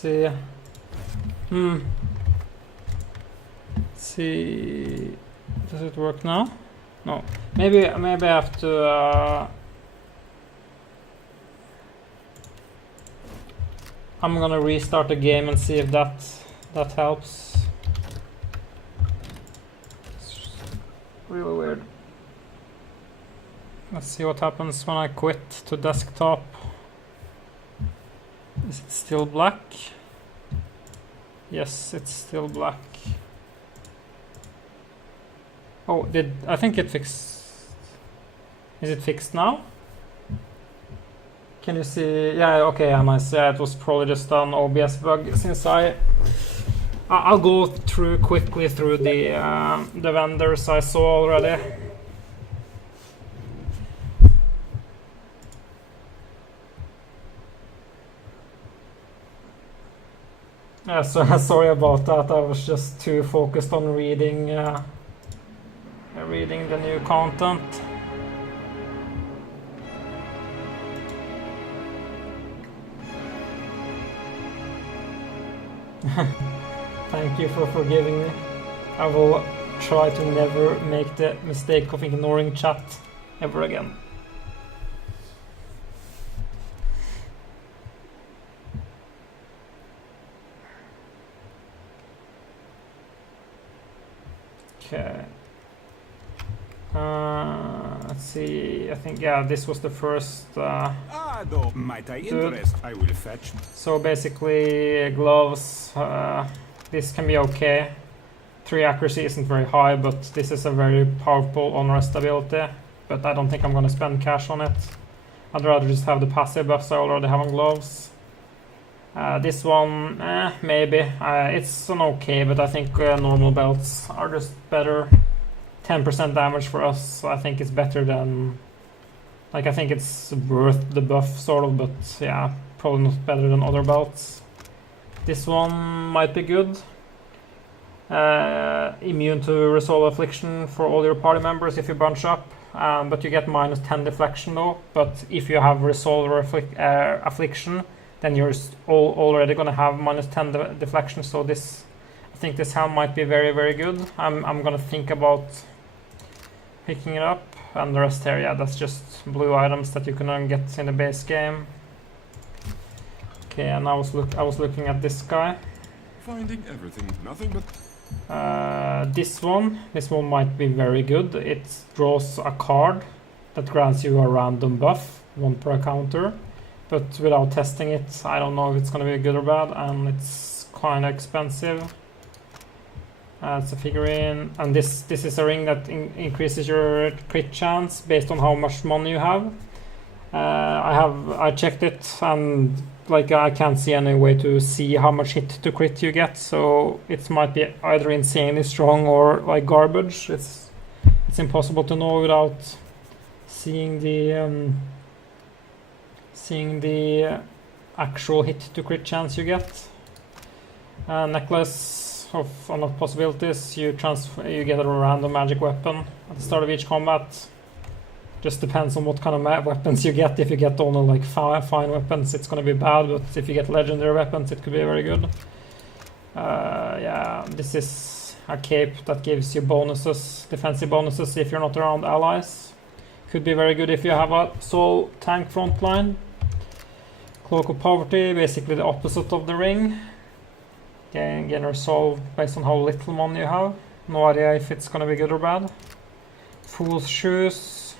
see. Let's see. Does it work now? No. Maybe I have to. I'm gonna restart the game and see if that helps. It's really weird. Let's see what happens when I quit to desktop. Is it still black? Yes, it's still black. Oh, I think it fixed. Is it fixed now? Can you see? Yeah, okay, nice. Yeah, it was probably just an OBS bug. Since I'll go quickly through the vendors I saw already. Yeah, so sorry about that. I was just too focused on reading the new content. Thank you for forgiving me. I will try to never make the mistake of ignoring chat ever again. Okay. Let's see. I think this was the first. Might I interest? I will fetch. So basically, gloves. This can be okay. 3 accuracy isn't very high, but this is a very powerful unrest ability. But I don't think I'm gonna spend cash on it. I'd rather just have the passive buffs I already have on gloves. This one, maybe. It's an okay, but I think normal belts are just better. 10% damage for us, I think it's better than... Like, I think it's worth the buff, sort of, but yeah, probably not better than other belts. This one might be good. Immune to Resolve Affliction for all your party members if you bunch up, but you get minus 10 deflection though. But if you have Resolve or Affliction, then you're already gonna have minus 10 deflection, so this... I think this helm might be very, very good. I'm gonna think about picking it up, and the rest here, yeah, that's just blue items that you can get in the base game. Okay, and I was looking at this guy. Finding everything, nothing but. This one might be very good. It draws a card that grants you a random buff, 1 per counter, but without testing it, I don't know if it's gonna be good or bad, and it's kind of expensive. It's a figurine, and this is a ring that increases your crit chance based on how much money you have. I checked it, and like I can't see any way to see how much hit to crit you get, so it might be either insanely strong or like garbage. It's impossible to know without seeing the actual hit to crit chance you get. Necklace of unlocked possibilities. You get a random magic weapon at the start of each combat. Just depends on what kind of weapons you get. If you get only like fine weapons, it's gonna be bad, but if you get legendary weapons, it could be very good. Yeah, this is a cape that gives you bonuses, defensive bonuses if you're not around allies. Could be very good if you have a soul tank frontline. Cloak of Poverty, basically the opposite of the ring. Gain resolve based on how little money you have. No idea if it's gonna be good or bad. Fool's Shoes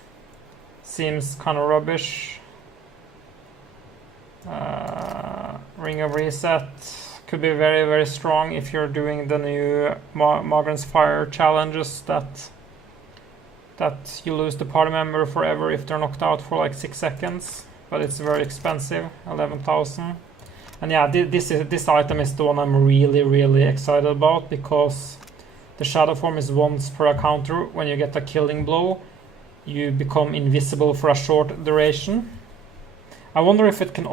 seems kind of rubbish. Ring of Reset could be very, very strong if you're doing the new Marvin's Fire challenges that you lose the party member forever if they're knocked out for like 6 seconds. But it's very expensive, 11,000. And yeah, this item is the one I'm really, really excited about, because the shadow form is once per counter. When you get a killing blow, you become invisible for a short duration. I wonder if it can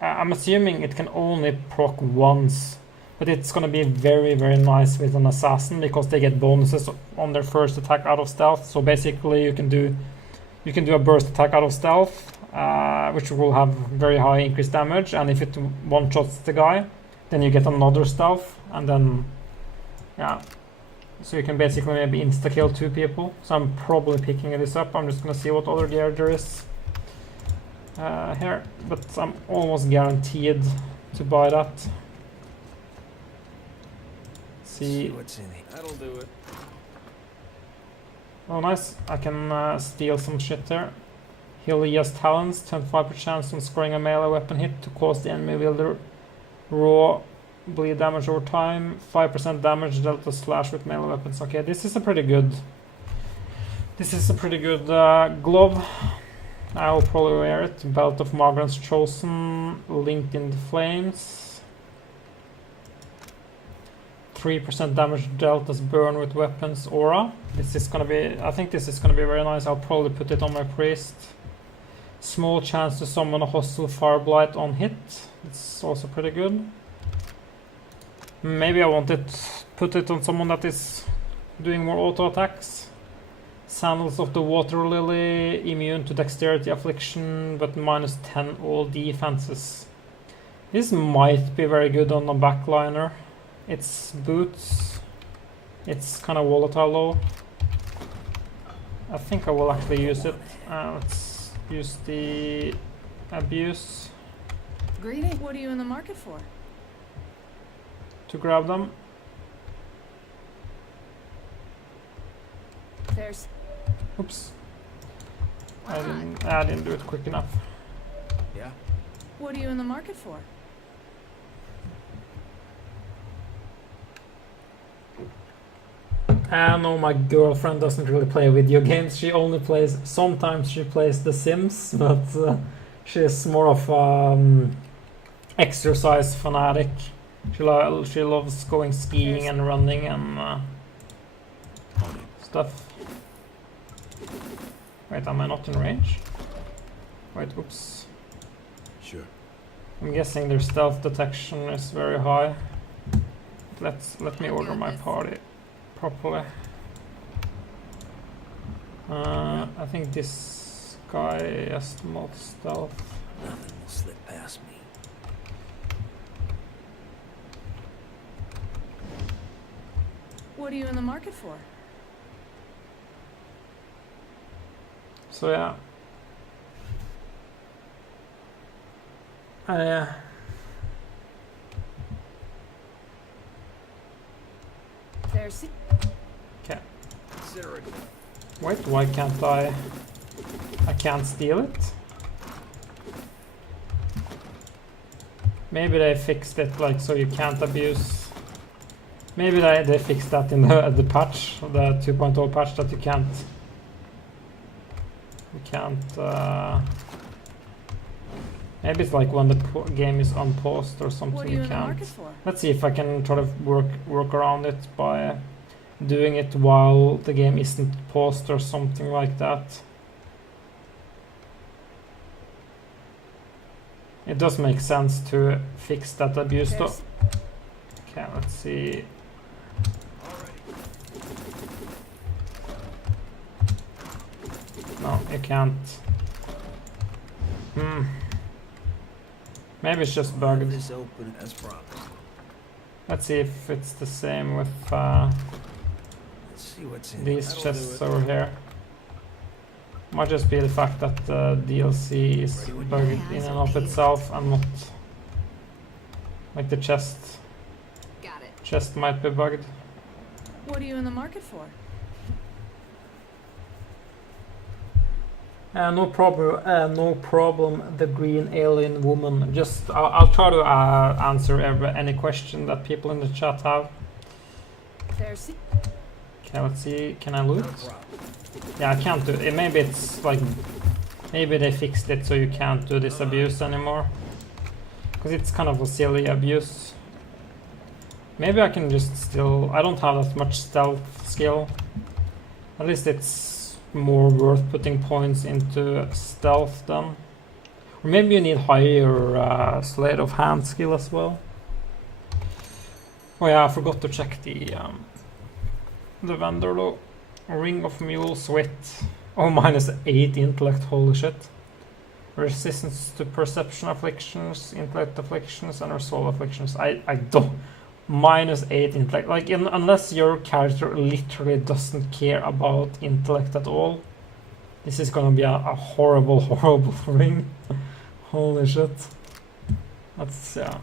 I'm assuming it can only proc once, but it's gonna be very, very nice with an assassin because they get bonuses on their first attack out of stealth. So basically you can do a burst attack out of stealth, which will have very high increased damage, and if it one-shots the guy, then you get another stealth, and then, yeah. So you can basically maybe insta-kill 2 people. So I'm probably picking this up. I'm just gonna see what other gear there is here, but I'm almost guaranteed to buy that. See what's in it. That'll do it. Oh, nice. I can steal some shit there. Helia's talents, 25% chance on scoring a melee weapon hit to cause the enemy wielder raw bleed damage over time. 5% damage dealt to slash with melee weapons. Okay, this is a pretty good. This is a pretty good glove. I will probably wear it. Belt of Margaret's Chosen, linked in the flames. 3% damage dealt as burn with weapons aura. This is gonna be. I think this is gonna be very nice. I'll probably put it on my priest. Small chance to summon a hostile Fireblight on hit. It's also pretty good. Maybe I want it. Put it on someone that is doing more auto attacks. Sandals of the Water Lily, immune to dexterity affliction, but minus 10 all defenses. This might be very good on a backliner. It's boots. It's kind of volatile though. I think I will actually use it. Let's use the abuse. Greeting. What are you in the market for? To grab them. There's. Oops. I didn't do it quick enough. Yeah. What are you in the market for? No, my girlfriend doesn't really play video games. She only plays. Sometimes she plays The Sims, but she's more of exercise fanatic. She loves going skiing and running and stuff. Wait, am I not in range? Wait, oops. Sure. I'm guessing their stealth detection is very high. Let me order my party properly. I think this guy has the most stealth. Nothing will slip past me. What are you in the market for? So yeah. There's. Okay. Consider it. Wait, why can't I can't steal it? Maybe they fixed it like so you can't abuse. Maybe they fixed that in the patch, the 2.0 patch, that you can't maybe it's like when the game is unpaused or something. What are you in the can't. market for? Let's see if I can try to work around it by doing it while the game isn't paused or something like that. It does make sense to fix that abuse though. Okay, let's see. No, you can't. Maybe it's just bugged. This open as promised. Let's see if it's the same with Let's see what's in these it. chests over here. Might just be the fact that the DLC is bugged in and of itself and not like the chest. Got it. Chest might be bugged. What are you in the market for? No problem. No problem. The green alien woman. Just I'll try to answer any question that people in the chat have. There's. Okay, let's see. Can I loot? No problem. Yeah, I can't do it. Maybe it's like maybe they fixed it so you can't do this abuse anymore. Because it's kind of a silly abuse. Maybe I can just still. I don't have that much stealth skill. At least it's more worth putting points into stealth then. Or maybe you need higher sleight of hand skill as well. Oh yeah, I forgot to check the vendor though. Ring of Mule Sweat. Oh, -8 intellect, holy shit. Resistance to perception afflictions, intellect afflictions, and resolve afflictions. I don't. -8 intellect. Like, unless your character literally doesn't care about intellect at all, this is gonna be a horrible, horrible ring. Holy shit. That's, yeah.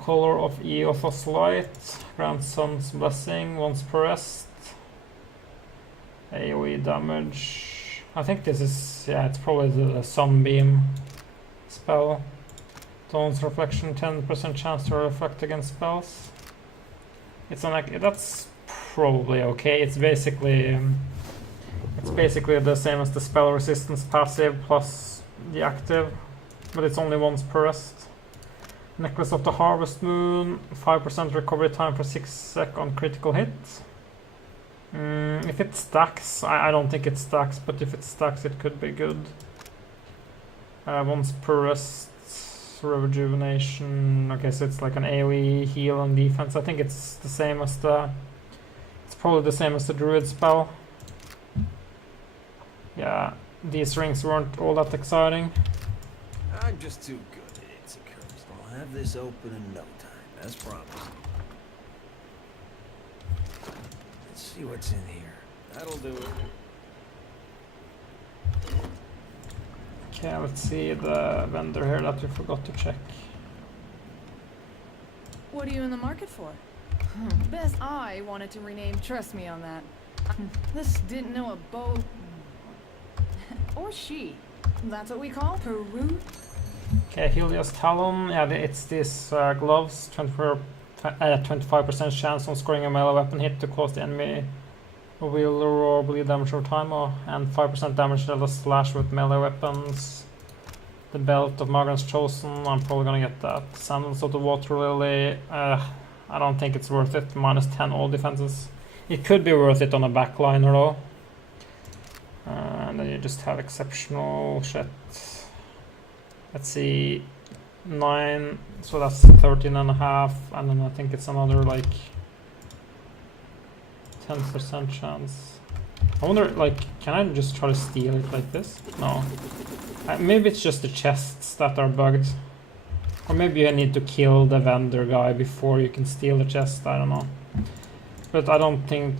Color of Eothos Light. Grant Sun's Blessing once per rest. AoE damage. I think this is, yeah, it's probably the Sunbeam spell. Dawn's Reflection, 10% chance to reflect against spells. It's that's probably okay. It's basically the same as the spell resistance passive plus the active, but it's only once per rest. Necklace of the Harvest Moon, 5% recovery time for 6 sec on critical hit. If it stacks, I don't think it stacks, but if it stacks, it could be good. Once per rest, rejuvenation. Okay, so it's like an AoE heal and defense. I think it's the same as it's probably the same as the Druid spell. Yeah, these rings weren't all that exciting. I'm just too good at it, cursed. I'll have this open in no time, as promised. Let's see what's in here. That'll do it. Okay, let's see the vendor here that we forgot to check. What are you in the market for? Best I wanted to rename. Trust me on that. This didn't know a bow. Or she. That's what we call Peru. Okay, Helios Talon. Yeah, it's these gloves. 25% chance on scoring a melee weapon hit to cause the enemy will or bleed damage over time, and 5% damage to the slash with melee weapons. The Belt of Magran's Chosen, I'm probably gonna get that. Sandals of the Water Lily, I don't think it's worth it. -10 all defenses. It could be worth it on a backliner though. And then you just have exceptional shit. Let's see, 9, so that's 13.5, and then I think it's another like 10% chance. I wonder, like, can I just try to steal it like this? No. Maybe it's just the chests that are bugged. Or maybe you need to kill the vendor guy before you can steal the chest, I don't know. But I don't think...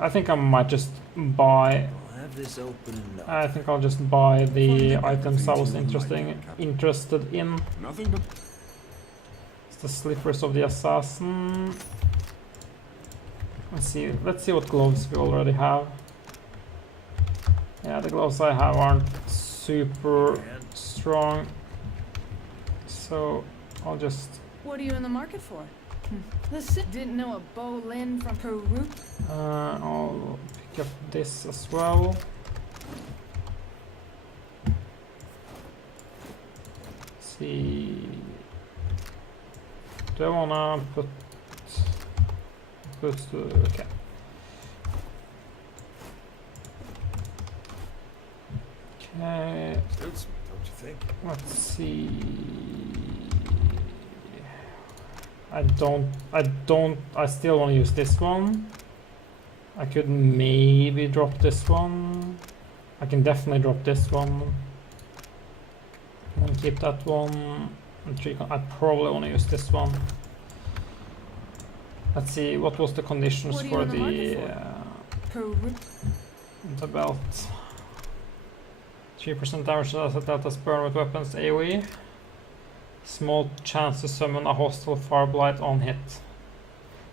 I think I might just buy... This open and I think I'll just buy the items I was interested in. Nothing but It's the Slippers of the Assassin. Let's see what gloves we already have. Yeah, the gloves I have aren't super strong, so I'll just... What are you in the market for? This didn't know a Bolin from Peru. I'll pick up this as well. Let's see... Do I wanna put okay. Okay. Suits, don't you think? Let's see. I still want to use this one. I could maybe drop this one. I can definitely drop this one. And keep that one. I probably want to use this one. Let's see, what was the conditions for the belt? 3% damage to asset that is burned with weapons AoE. Small chance to summon a hostile Fireblight on hit.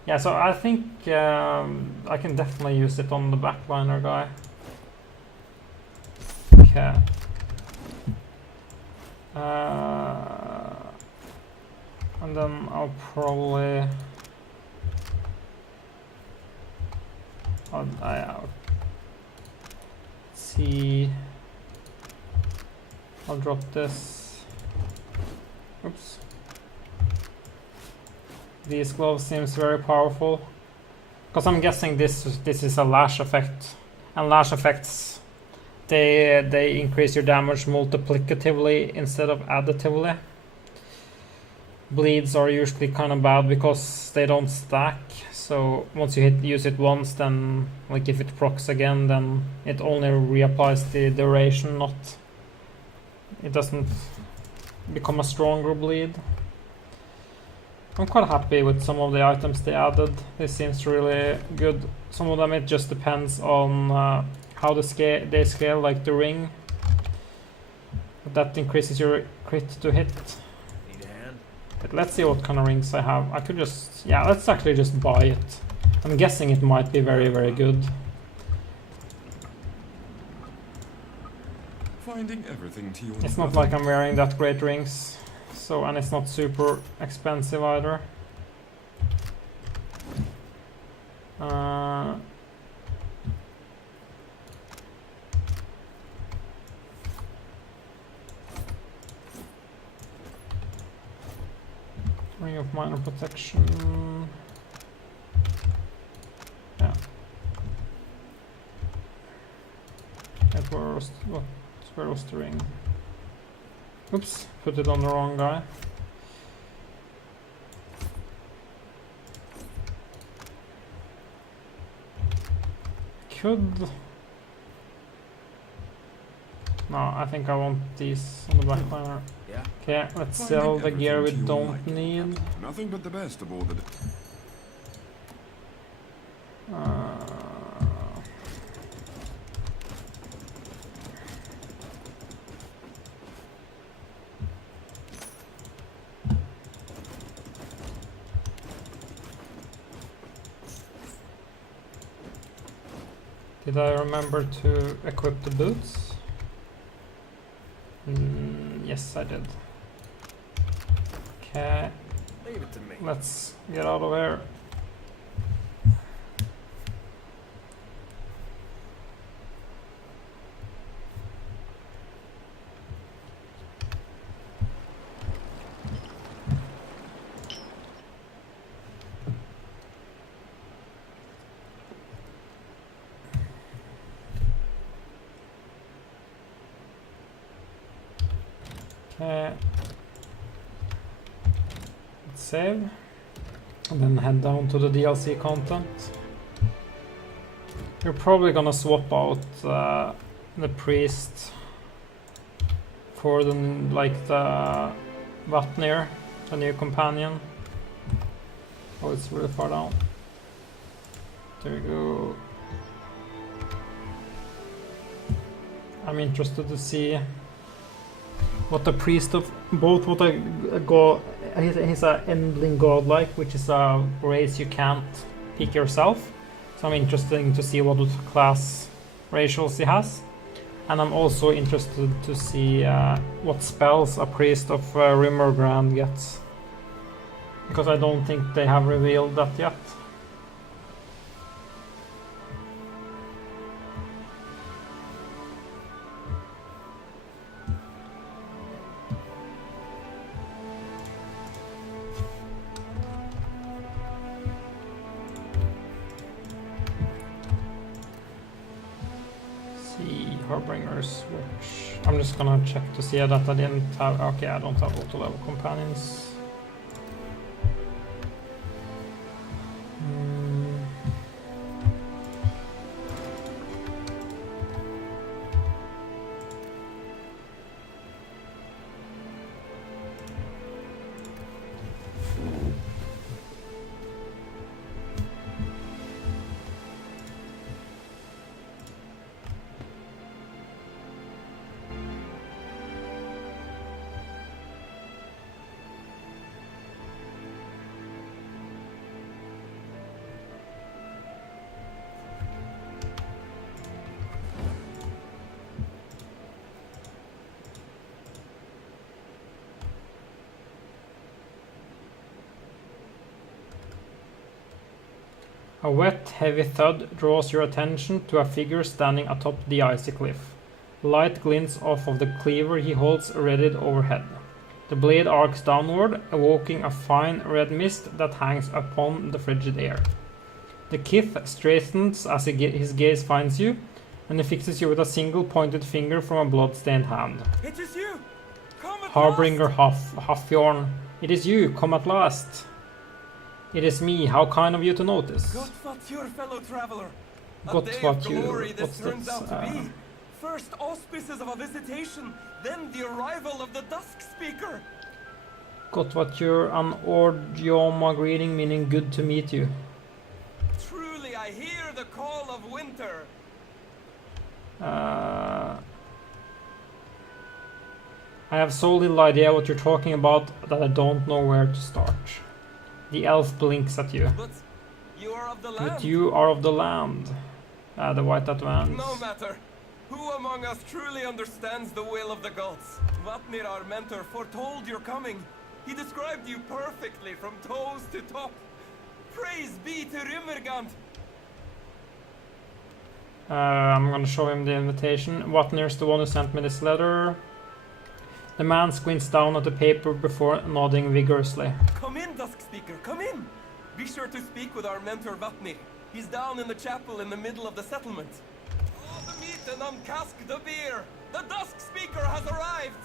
Yeah, so I think I can definitely use it on the backliner guy. Okay. And then I'll probably... I'll see. I'll drop this. Oops. These gloves seems very powerful, because I'm guessing this is a lash effect, and lash effects they increase your damage multiplicatively instead of additively. Bleeds are usually kind of bad because they don't stack. So once you use it once, then like if it procs again, then it only reapplies the duration, not it doesn't become a stronger bleed. I'm quite happy with some of the items they added. This seems really good. Some of them it just depends on how they scale, like the ring. But that increases your crit to hit. Need a hand? But let's see what kind of rings I have. I could just, yeah, let's actually just buy it. I'm guessing it might be very, very good. Finding everything to you. It's not like I'm wearing that great rings. So, and it's not super expensive either. Ring of minor protection. Yeah. Where was the ring? Oops, put it on the wrong guy. Could... No, I think I want these on the backliner. Yeah. Okay, let's sell the gear we don't need. Nothing but the best of all the... Did I remember to equip the boots? Yes, I did. Okay, Leave it to me. let's get out of here. Okay. Let's save. And then head down to the DLC content. You're probably gonna swap out the priest for the Vatnir, the new companion. Oh, it's really far down. There we go. I'm interested to see what the priest of both what I go. He's a Endling godlike, which is a race you can't pick yourself. So I'm interested to see what class racials he has, and I'm also interested to see what spells a priest of Rimmergrand gets, because I don't think they have revealed that yet. Harbingers, which I'm just gonna check to see that I didn't have. Okay, I don't have auto level companions. A wet, heavy thud draws your attention to a figure standing atop the icy cliff. Light glints off of the cleaver he holds readied overhead. The blade arcs downward, evoking a fine red mist that hangs upon the frigid air. The kith straightens as his gaze finds you, and he fixes you with a single pointed finger from a blood-stained hand. It is you! Come at Harbinger Halfjorn, it is you, come at last. It is me, how kind of you to notice. God what your fellow traveler. A Gott day vad of you- glory this what's turns that, out to be. First auspices of a visitation, then the arrival of the Dusk Speaker. Got what you're an Ordioma greeting, meaning good to meet you. Truly, I hear the call of winter. I have so little idea what you're talking about that I don't know where to start. The elf blinks at you. But you are of the land. But you are of the land. The white advance. No matter. Who among us truly understands the will of the gods? Vatnir, our mentor, foretold your coming. He described you perfectly from toes to top. Praise be to Rimmergand. I'm gonna show him the invitation. Vatnir's the one who sent me this letter. The man squints down at the paper before nodding vigorously. Come in, Dusk Speaker, come in. Be sure to speak with our mentor Vatnir. He's down in the chapel in the middle of the settlement. Oh, the meat and uncask the beer. The Dusk Speaker has arrived.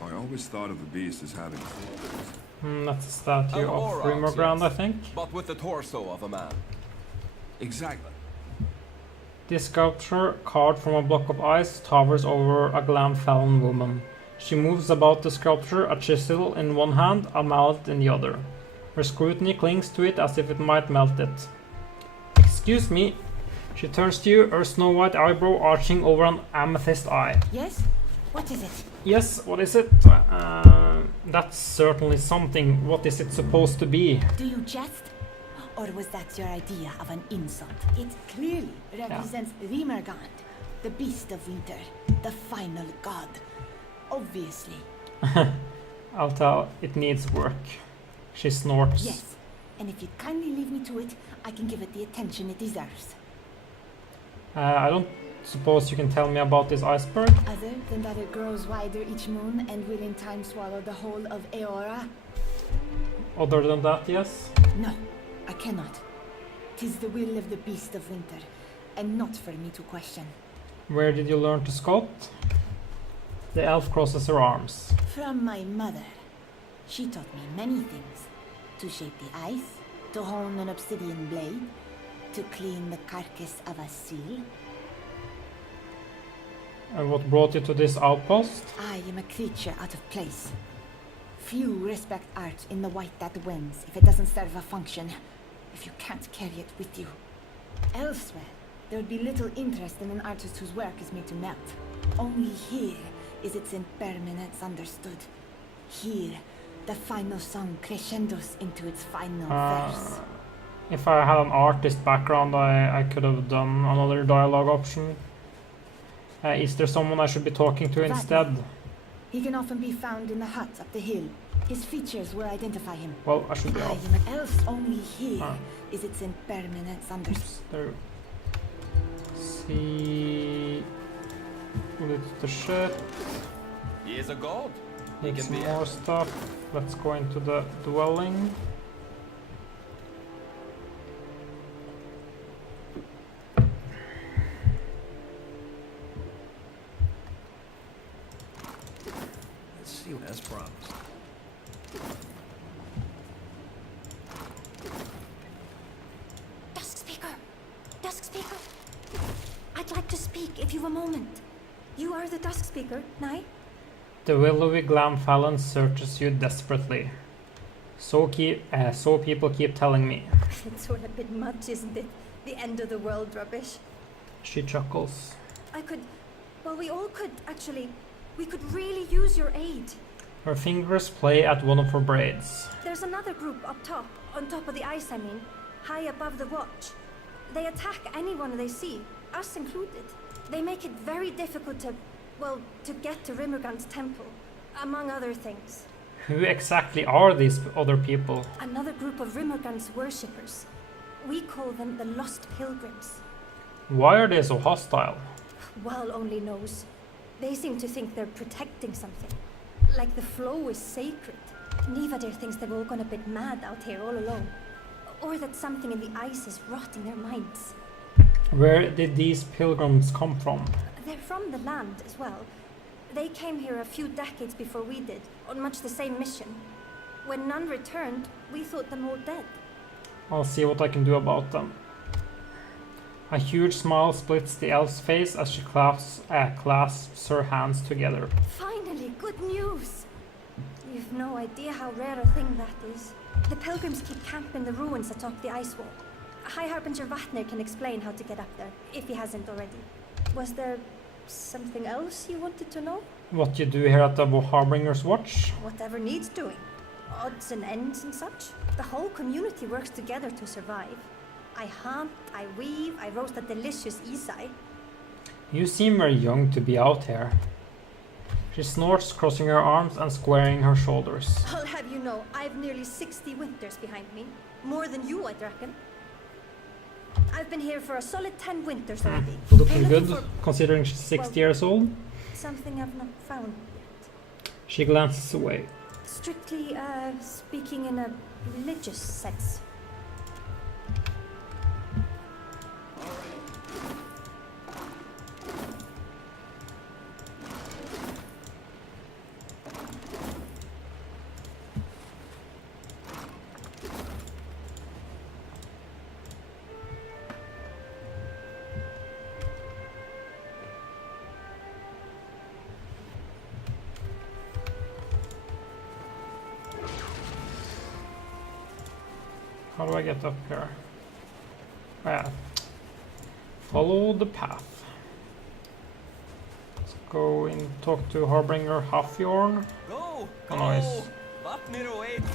I always thought of the beast as having That's a statue An of aurochs, Rimmergrand, yes. I think. But with the torso of a man. exactly. This sculpture, carved from a block of ice, towers over a Glamfallen woman. She moves about the sculpture, a chisel in one hand, a mallet in the other. Her scrutiny clings to it as if it might melt it. Excuse me. She turns to you, her snow-white eyebrow arching over an amethyst eye. Yes? What is it? Yes, what is it? That's certainly something. What is it supposed to be? Do you jest? Or was that your idea of an insult? It clearly represents Rimmergand, the beast of winter, the final god. Obviously. I'll tell, it needs work. She snorts. Yes. And if you'd kindly leave me to it, I can give it the attention it deserves. I don't suppose you can tell me about this iceberg? Other than that it grows wider each moon and will in time swallow the whole of Eora? Other than that, yes? No, I cannot. 'Tis the will of the beast of winter, and not for me to question. Where did you learn to sculpt? The elf crosses her arms. From my mother. She taught me many things. To shape the ice, to hone an obsidian blade, to clean the carcass of a seal. And what brought you to this outpost? I am a creature out of place. Few respect art in the white that wins if it doesn't serve a function, if you can't carry it with you. Elsewhere, there would be little interest in an artist whose work is made to melt. Only here is its impermanence understood. Here, the final song crescendos into its final verse. If I had an artist background, I could have done another dialogue option. Is there someone I should be talking to instead? He can often be found in the hut up the hill. His features will identify him. Well, I should be I off. am else only here is its impermanence understood. There. See. Loot the shit. He is a god. He Need can some be more stuff. Let's go into the dwelling. Let's see what that's promised. Dusk Speaker! Dusk Speaker! I'd like to speak if you've a moment. You are the Dusk Speaker, Nye? The willowy Glamfallen searches you desperately. So people keep telling me. It's all a bit much, isn't it? The end of the world rubbish. She chuckles. We all could, actually. We could really use your aid. Her fingers play at one of her braids. There's another group up top, on top of the ice, I mean, high above the watch. They attack anyone they see, us included. They make it very difficult to get to Rimmergand's temple, among other things. Who exactly are these other people? Another group of Rimmergand's worshippers. We call them the Lost Pilgrims. Why are they so hostile? Wal only knows. They seem to think they're protecting something. Like the flow is sacred. Nivadir thinks they've all gone a bit mad out here all alone. Or that something in the ice is rotting their minds. Where did these pilgrims come from? They're from the land as well. They came here a few decades before we did, on much the same mission. When none returned, we thought them all dead. I'll see what I can do about them. A huge smile splits the elf's face as she clasps her hands together. Finally, good news! You've no idea how rare a thing that is. The pilgrims keep camp in the ruins atop the ice wall. High Harbinger Vatnir can explain how to get up there, if he hasn't already. Was there something else you wanted to know? What you do here at the Harbinger's Watch? Whatever needs doing. Odds and ends and such. The whole community works together to survive. I hunt, I weave, I roast a delicious isai. You seem very young to be out here. She snorts, crossing her arms and squaring her shoulders. I'll have you know, I've nearly 60 winters behind me. More than you, I'd reckon. I've been here for a solid 10 winters already. Looking I'm good, for considering she's 60 years old. something I've not found yet. She glances away. Strictly, speaking in a religious sense. How do I get up here? Yeah. Follow the path. Let's go and talk to Harbinger Hafjorn. Go! Oh, nice. Vatnir awaits!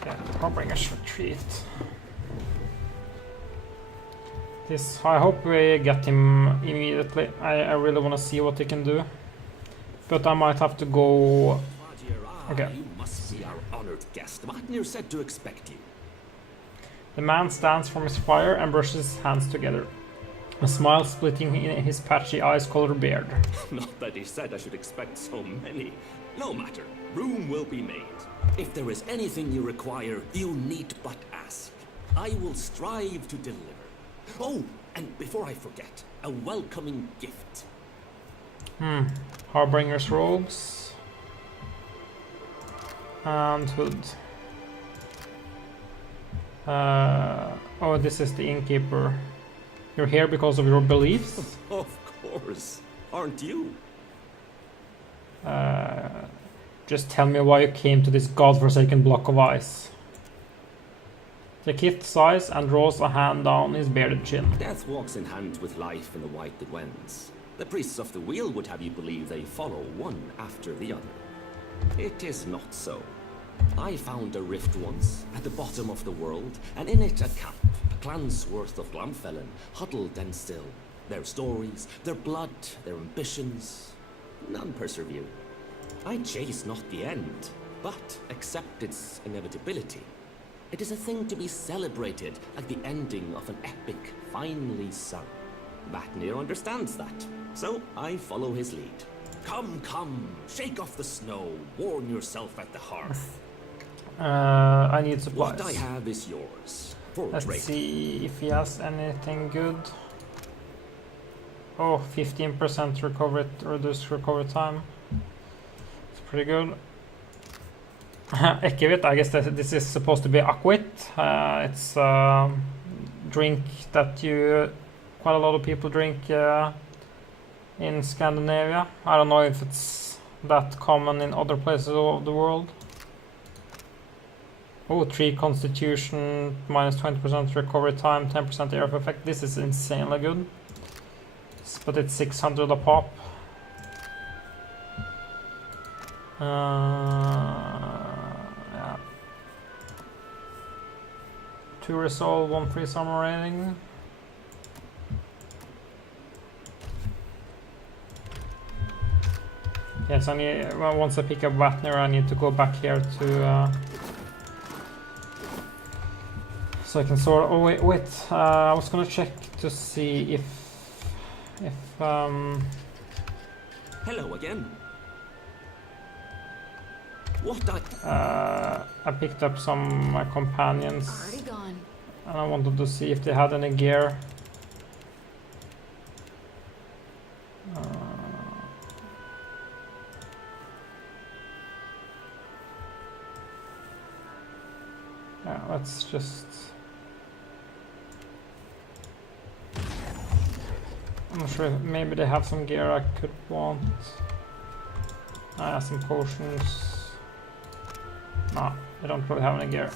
Okay, Harbinger's retreat. This, I hope we get him immediately. I really want to see what he can do. But I might have to go... Okay. You must be our honored guest. Vatnir said to expect you. The man stands from his fire and brushes his hands together. A smile splitting in his patchy ice-colored beard. Not that he said I should expect so many. No matter. Room will be made. If there is anything you require, you need but ask. I will strive to deliver. Oh, and before I forget, a welcoming gift. Harbinger's robes. And hood. Oh, this is the innkeeper. You're here because of your beliefs? Of course. Aren't you? Just tell me why you came to this godforsaken block of ice. The kith sighs and draws a hand down his bearded chin. Death walks in hand with life in the white that wends. The priests of the wheel would have you believe they follow one after the other. It is not so. I found a rift once, at the bottom of the world, and in it a camp, a clan's worth of Glamfellen, huddled and still. Their stories, their blood, their ambitions, none persevere. I chase not the end, but accept its inevitability. It is a thing to be celebrated, like the ending of an epic finally sung. Vatnir understands that, so I follow his lead. Come, come, shake off the snow, warm yourself at the hearth. I need supplies. What I have is yours. For Let's trade. see if he has anything good. Oh, 15% recovery, reduced recovery time. It's pretty good. Ekevit, I guess that this is supposed to be aquavit. It's a drink that quite a lot of people drink in Scandinavia. I don't know if it's that common in other places of the world. Oh, 3 constitution, minus 20% recovery time, 10% AF effect. This is insanely good. But it's 600 a pop. Yeah. 2 resolve, 1 free summer rating. Yes, I need. Well, once I pick up Vatnir, I need to go back here to. So I can sort. Oh wait. I was gonna check to see if. Hello again. What I picked up some companions, Already gone. and I wanted to see if they had any gear. Yeah, let's just... I'm not sure, maybe they have some gear I could want. Some potions. No, they don't really have any gear.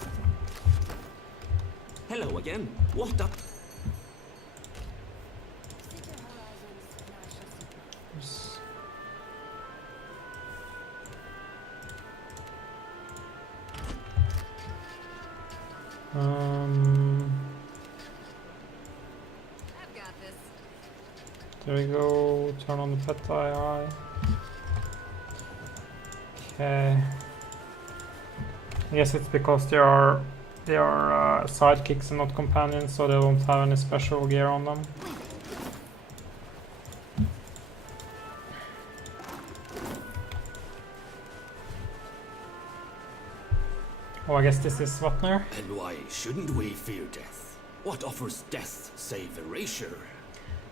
Hello again. What up? Oops. I've got this. There we go. Turn on the pet eye. Okay. I guess it's because they are sidekicks and not companions, so they don't have any special gear on them. Oh, I guess this is Vatnir. And why shouldn't we fear death? What offers death save erasure?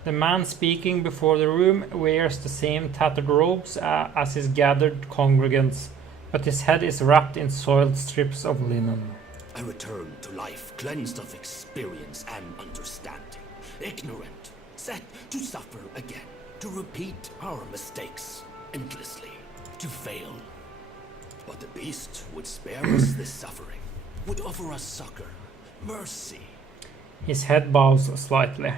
The man speaking before the room wears the same tattered robes as his gathered congregants, but his head is wrapped in soiled strips of linen. I return to life cleansed of experience and understanding, ignorant, set to suffer again, to repeat our mistakes endlessly, to fail. But the beast would spare us this suffering, would offer us succor, mercy. His head bows slightly.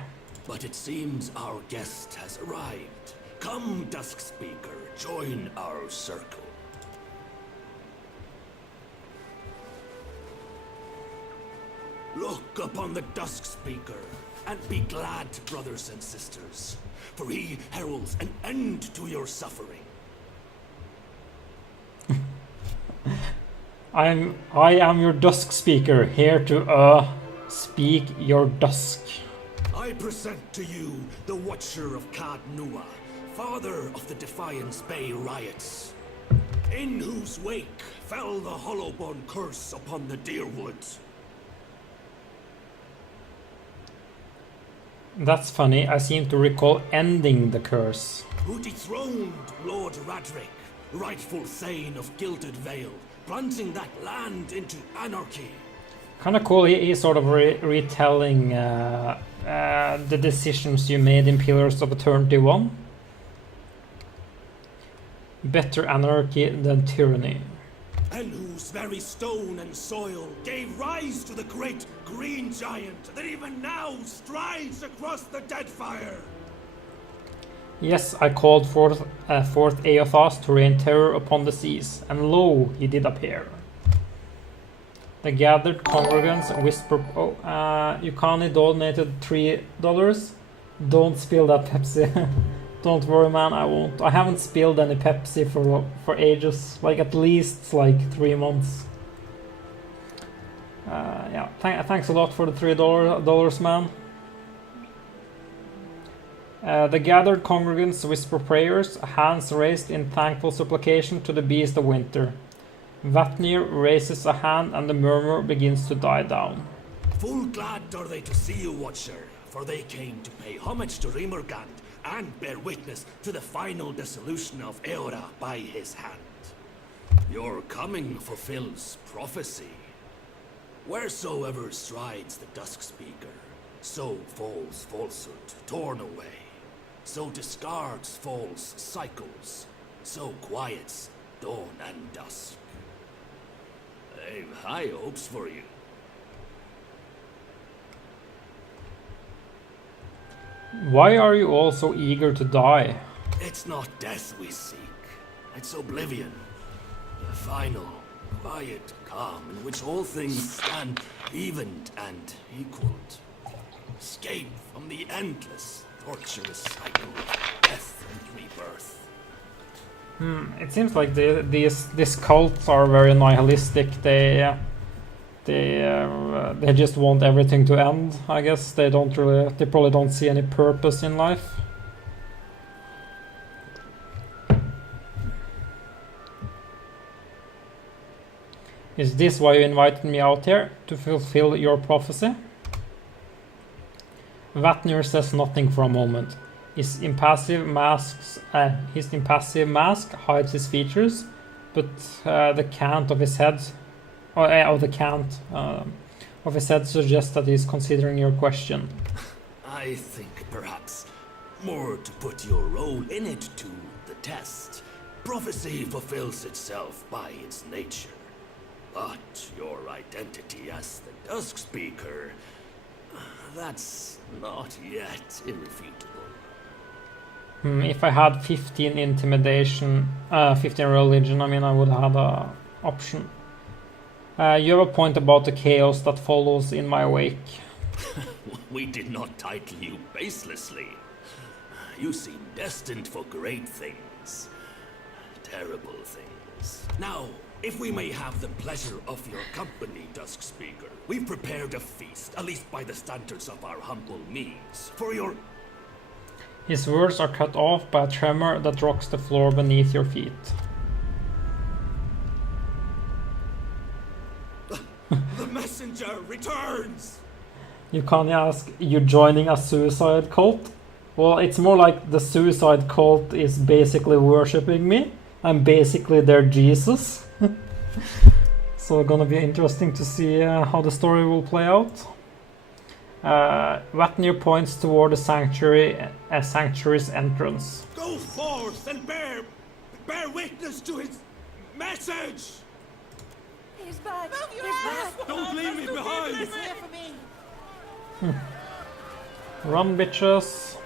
But it seems our guest has arrived. Come, Dusk Speaker, join our circle. Look upon the Dusk Speaker, and be glad, brothers and sisters, for he heralds an end to your suffering. I am your Dusk Speaker, here to speak your dusk. I present to you the Watcher of Cad Nua, father of the Defiance Bay riots, in whose wake fell the Hollowbone curse upon the Deerwood. That's funny, I seem to recall ending the curse. Who dethroned Lord Radric, rightful Thane of Gilded Vale, plunging that land into anarchy. Kinda cool, he's sort of retelling the decisions you made in Pillars of Eternity 1. Better anarchy than tyranny. And whose very stone and soil gave rise to the great green giant that even now strides across the Deadfire. Yes, I called forth Eothas to rain terror upon the seas, and lo, he did appear. The gathered congregants whisper, Yukani donated $3. Don't spill that Pepsi. Don't worry, man, I won't. I haven't spilled any Pepsi for ages, like at least like 3 months. Yeah, thanks a lot for the $3, man. The gathered congregants whisper prayers, hands raised in thankful supplication to the beast of winter. Vatnir raises a hand and the murmur begins to die down. Full glad are they to see you, Watcher, for they came to pay homage to Rimmergand and bear witness to the final dissolution of Eora by his hand. Your coming fulfills prophecy. Wheresoever strides the Dusk Speaker, so falls falsehood, torn away. So discards false cycles, so quiets dawn and dusk. I've high hopes for you. Why are you all so eager to die? It's not death we seek, it's oblivion. The final, quiet calm in which all things stand evened and equaled. Escape from the endless, torturous cycle of death and rebirth. It seems like these cults are very nihilistic. They just want everything to end. I guess they probably don't see any purpose in life. Is this why you invited me out here? To fulfill your prophecy? Vatnir says nothing for a moment. His impassive mask hides his features, but the cant of his head, of his head suggests that he's considering your question. I think perhaps more to put your role in it to the test. Prophecy fulfills itself by its nature. But your identity as the Dusk Speaker, that's not yet irrefutable. If I had 15 intimidation, 15 religion, I mean, I would have an option. You have a point about the chaos that follows in my wake. We did not title you baselessly. You seem destined for great things. Terrible things. Now, if we may have the pleasure of your company, Dusk Speaker, we've prepared a feast, at least by the standards of our humble means, for your... His words are cut off by a tremor that rocks the floor beneath your feet. The messenger returns! You can't ask, you joining a suicide cult? Well, it's more like the suicide cult is basically worshipping me. I'm basically their Jesus. So gonna be interesting to see how the story will play out. Vatnir points toward the sanctuary's entrance. Go forth and bear witness to his message! He's back. Move your He's ass! back. Don't leave me behind! He's here for me. Run, bitches.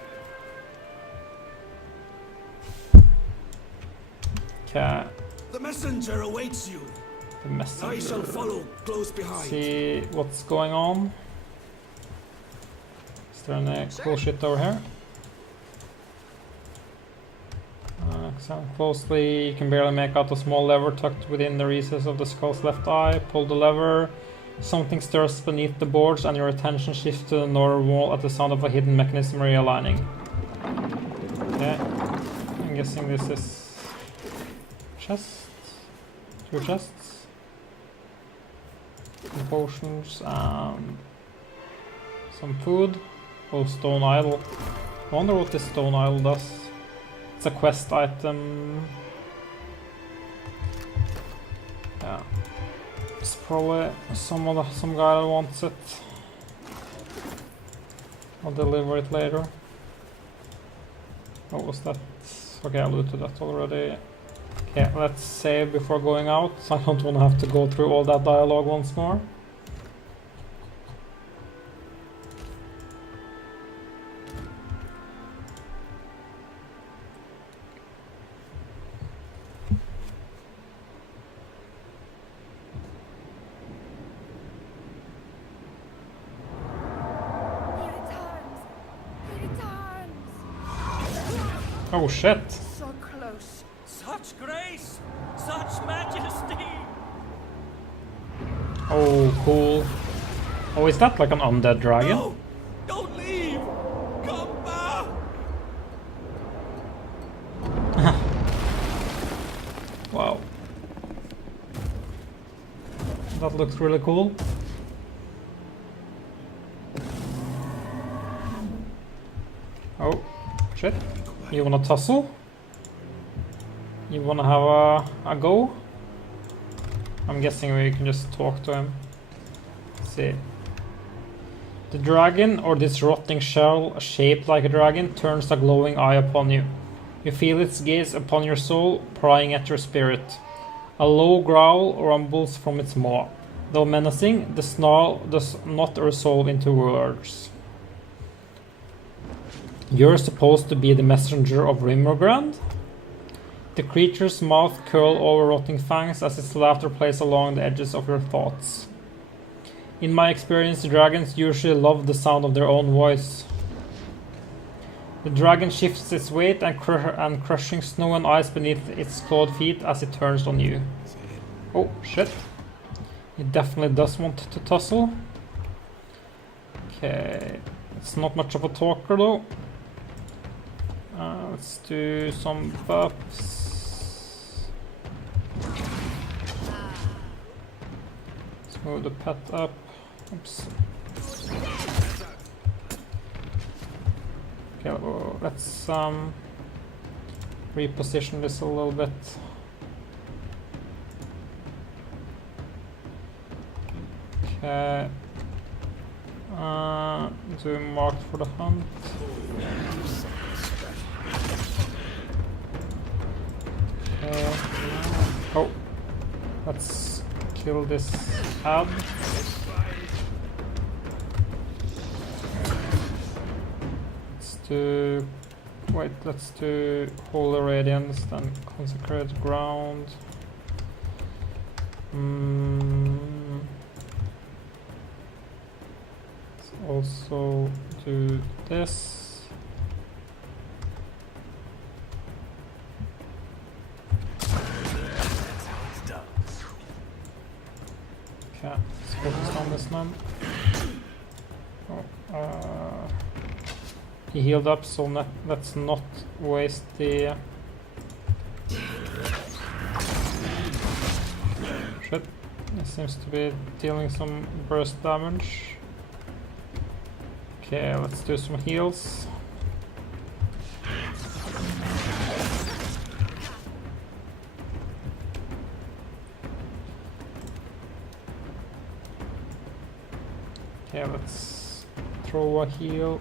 Okay, The messenger awaits you. the messenger. I shall follow close behind. See what's going on. Is there any cool shit over here? Examine closely. You can barely make out a small lever tucked within the recess of the skull's left eye. Pull the lever. Something stirs beneath the boards and your attention shifts to the northern wall at the sound of a hidden mechanism realigning. Okay. I'm guessing this is... chest? 2 chests? Some potions and... some food. Oh, stone idol. I wonder what this stone idol does. It's a quest item. Yeah. It's probably some guy that wants it. I'll deliver it later. What was that? Okay, I looted that already. Okay, let's save before going out. So I don't want to have to go through all that dialogue once more. Oh shit! So close. Such grace! Such majesty! Oh, cool. Oh, is that like an undead dragon? No! Don't leave! Come back! Wow. That looks really cool. Oh, shit. You wanna tussle? You wanna have a go? I'm guessing we can just talk to him. Let's see. The dragon, or this rotting shell shaped like a dragon, turns a glowing eye upon you. You feel its gaze upon your soul, prying at your spirit. A low growl rumbles from its maw. Though menacing, the snarl does not resolve into words. You're supposed to be the messenger of Rimmergrand? The creature's mouth curls over rotting fangs as its laughter plays along the edges of your thoughts. In my experience, dragons usually love the sound of their own voice. The dragon shifts its weight and crushing snow and ice beneath its clawed feet as it turns on you. Oh, shit. It definitely does want to tussle. Okay. It's not much of a talker though. Let's do some buffs. Move the pet up. Oops. Okay, well, let's reposition this a little bit. Okay. Do marked for the hunt. Okay. Oh, let's kill this ab. Let's do Holy Radiance, then Consecrated Ground. Let's also do this. Okay, let's focus on this man. Oh, he healed up, so let's not waste the... Shit, he seems to be dealing some burst damage. Okay, let's do some heals. Okay, let's throw a heal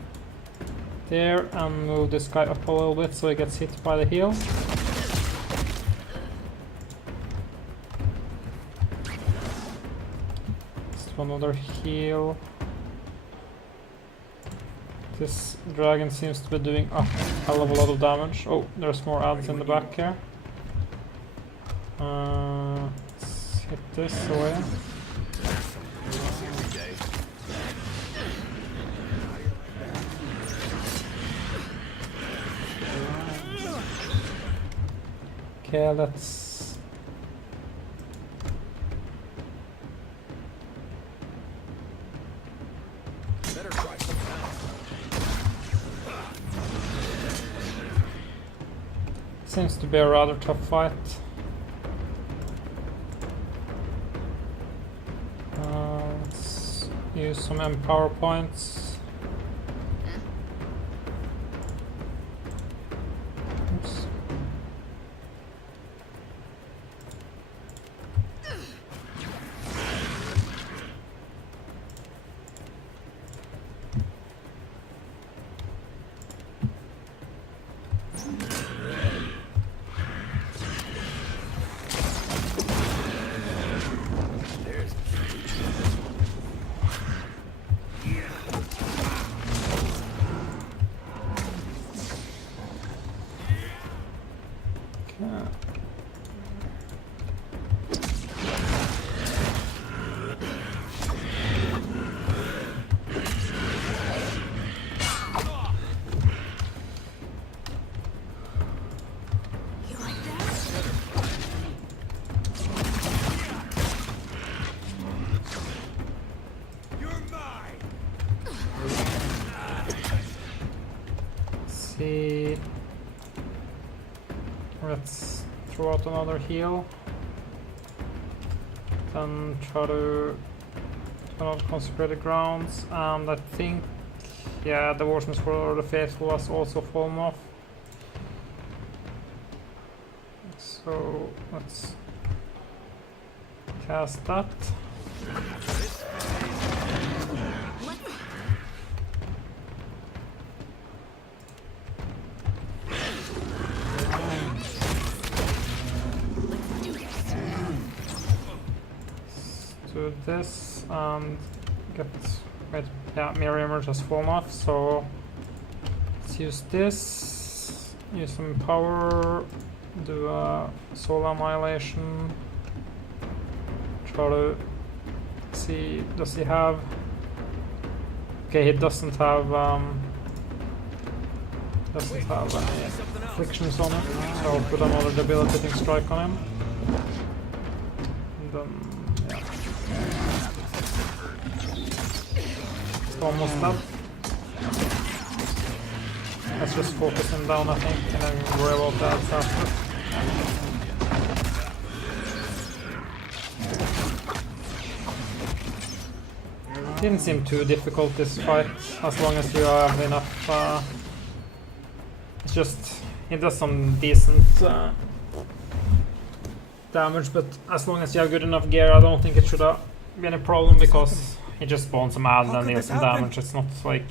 there and move this guy up a little bit so he gets hit by the heal. Let's do another heal. This dragon seems to be doing a hell of a lot of damage. Oh, there's more ads in the back here. Let's hit this away. Okay, let's... Better try something else. Seems to be a rather tough fight. Let's use some empower points. Oops. Let's throw out another heal. Then try to turn on Consecrated Grounds, and I think, yeah, the Devotions for the Faithful has also fallen off. So let's cast that. Do this and get... Wait, yeah, Mirror Image has fallen off, so let's use this, use some power, do a Soul Annihilation, try to see, does he have... Okay, he doesn't have any afflictions on him, so I'll put another debilitating strike on him. And then, yeah. It's almost dead. Let's just focus him down, I think, and then worry about that after. Didn't seem too difficult this fight, as long as you have enough. It's just it does some decent damage, but as long as you have good enough gear, I don't think it should be any problem, because he just spawns some ad and deals some damage. It's not like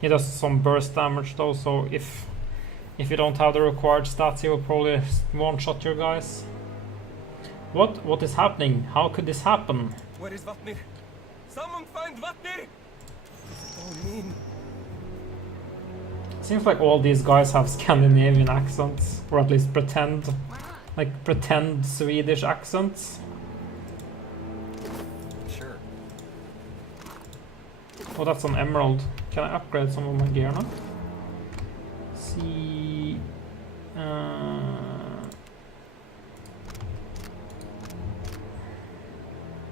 he does some burst damage though, so if you don't have the required stats, he will probably one-shot your guys. What is happening? How could this happen? Where is Vatnir? Someone find Vatnir! Oh, mean. Seems like all these guys have Scandinavian accents, or at least pretend Swedish accents. Sure. Oh, that's an emerald. Can I upgrade some of my gear now? See.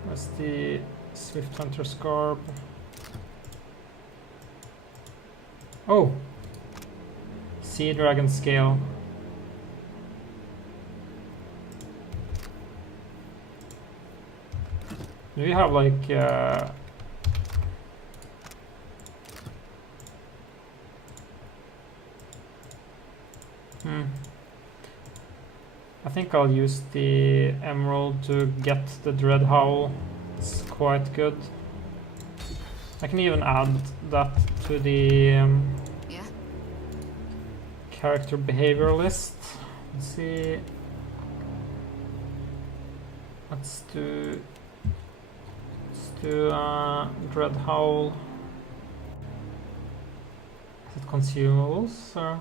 Where's the Swift Hunter Scarp? Oh! Sea Dragon Scale. Do you have like I think I'll use the emerald to get the Dread Howl. It's quite good. I can even add that to the character behavior list. Let's see. Let's do Dread Howl. Is it consumables or?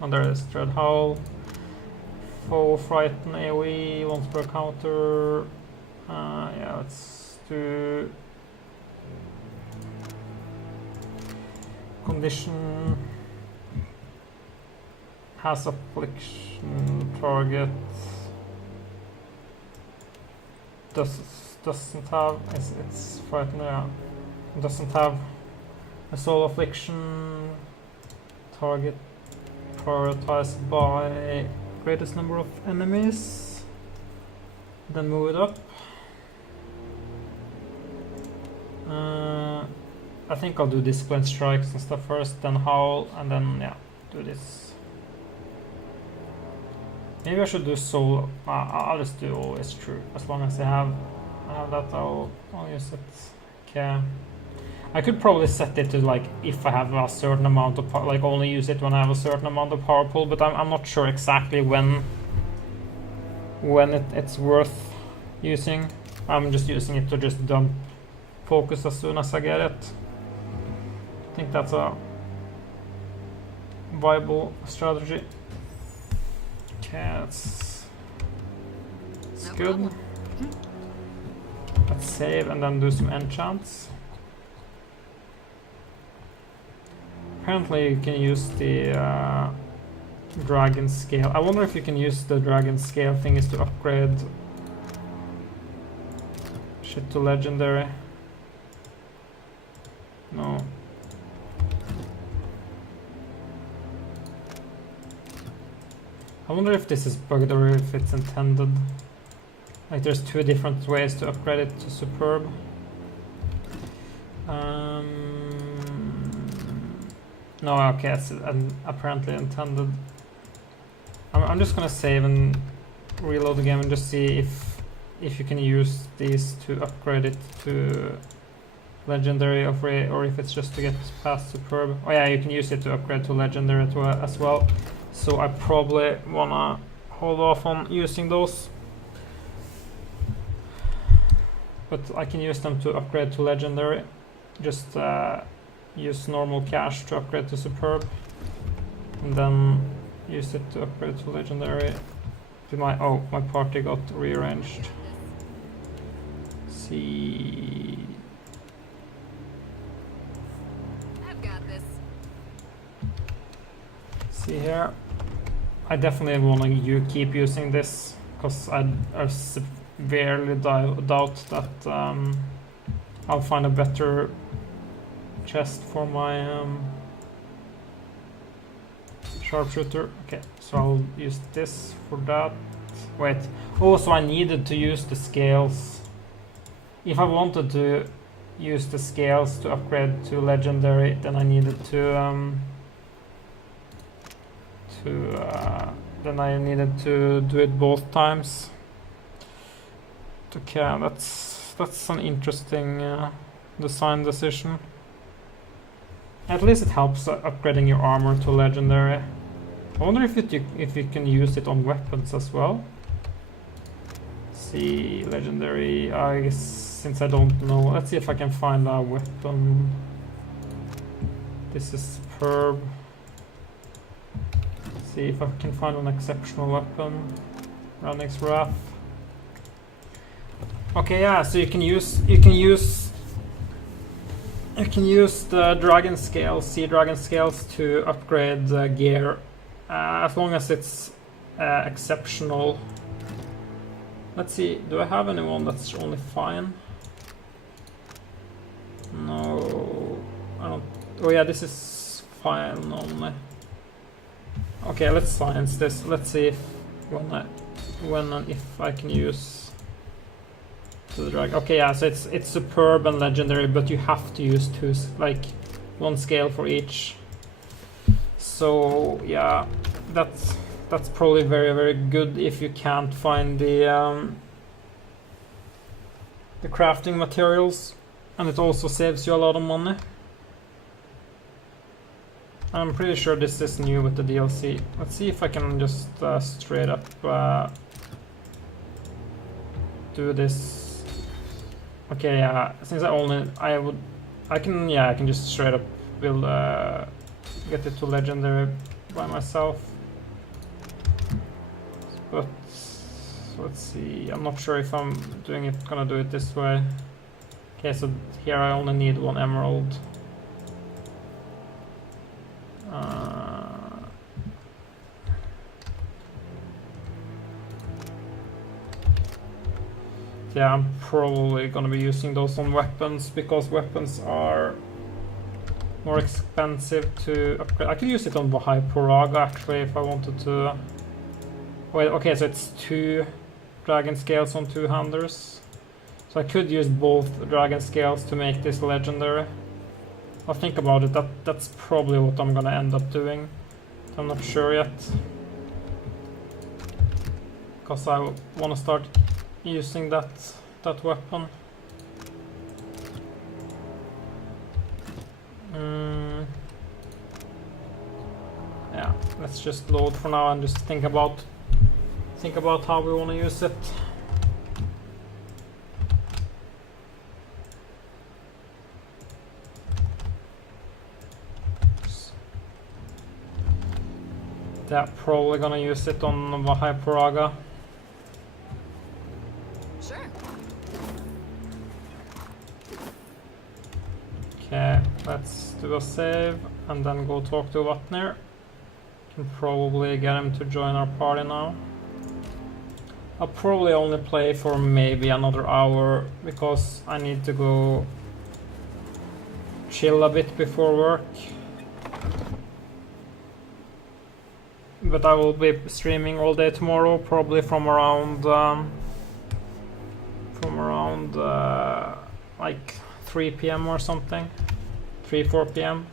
Oh, there is Dread Howl. Foe Frighten AoE once per counter. Yeah, let's do condition. Has affliction target. Doesn't have. It's Frighten. Yeah, doesn't have a soul affliction target prioritized by greatest number of enemies, then move it up. I think I'll do discipline strikes and stuff first, then howl, and then yeah, do this. Maybe I should do soul. I'll just do always true, as long as I have that. I'll use it. Okay. I could probably set it to like if I have a certain amount of like only use it when I have a certain amount of power pool, but I'm not sure exactly when it's worth using. I'm just using it to just dump focus as soon as I get it. I think that's a viable strategy. Okay, that's good. Let's save and then do some enchants. Apparently you can use the dragon scale. I wonder if you can use the dragon scale thingies to upgrade shit to legendary. No. I wonder if this is bugged or if it's intended. Like there's two different ways to upgrade it to superb. No, okay, it's apparently intended. I'm just gonna save and reload the game and just see if you can use these to upgrade it to legendary or if it's just to get past superb. Oh yeah, you can use it to upgrade to legendary as well. So I probably wanna hold off on using those. But I can use them to upgrade to legendary. Just use normal cash to upgrade to superb, and then use it to upgrade to legendary. My party got rearranged. See. I've got this. See here. I definitely want to keep using this because I severely doubt that I'll find a better chest for my sharpshooter. Okay, so I'll use this for that. Wait. Oh, so I needed to use the scales. If I wanted to use the scales to upgrade to legendary, then I needed to do it both times. Okay, that's an interesting design decision. At least it helps upgrading your armor to legendary. I wonder if you can use it on weapons as well. See, legendary, I guess, since I don't know. Let's see if I can find a weapon. This is superb. Let's see if I can find an exceptional weapon. Rannick's Wrath. Okay, yeah, so you can use the dragon scales, sea dragon scales, to upgrade the gear, as long as it's exceptional. Let's see, do I have anyone that's only fine? No, I don't. Oh yeah, this is fine only. Okay, let's science this. Let's see if when and if I can use the drag. Okay, yeah, so it's superb and legendary, but you have to use two, like one scale for each. So yeah, that's probably very, very good if you can't find the crafting materials, and it also saves you a lot of money. I'm pretty sure this is new with the DLC. Let's see if I can just straight up do this. Okay, yeah. Since I can just straight up build get it to legendary by myself. But let's see. I'm not sure if I'm gonna do it this way. Okay, so here I only need one emerald. Yeah, I'm probably gonna be using those on weapons, because weapons are more expensive to upgrade. I could use it on High Poraga actually if I wanted to. Wait, okay, so it's 2 dragon scales on 2-handers. So I could use both dragon scales to make this legendary. I'll think about it. That's probably what I'm gonna end up doing. I'm not sure yet, because I want to start using that weapon. Yeah, let's just load for now and just think about how we want to use it. Yeah, probably gonna use it on High Poraga. Sure. Okay, let's do a save and then go talk to Vatnir. Can probably get him to join our party now. I'll probably only play for maybe another hour, because I need to go chill a bit before work. But I will be streaming all day tomorrow, probably from around like 3 p.m. or something, 3-4 p.m.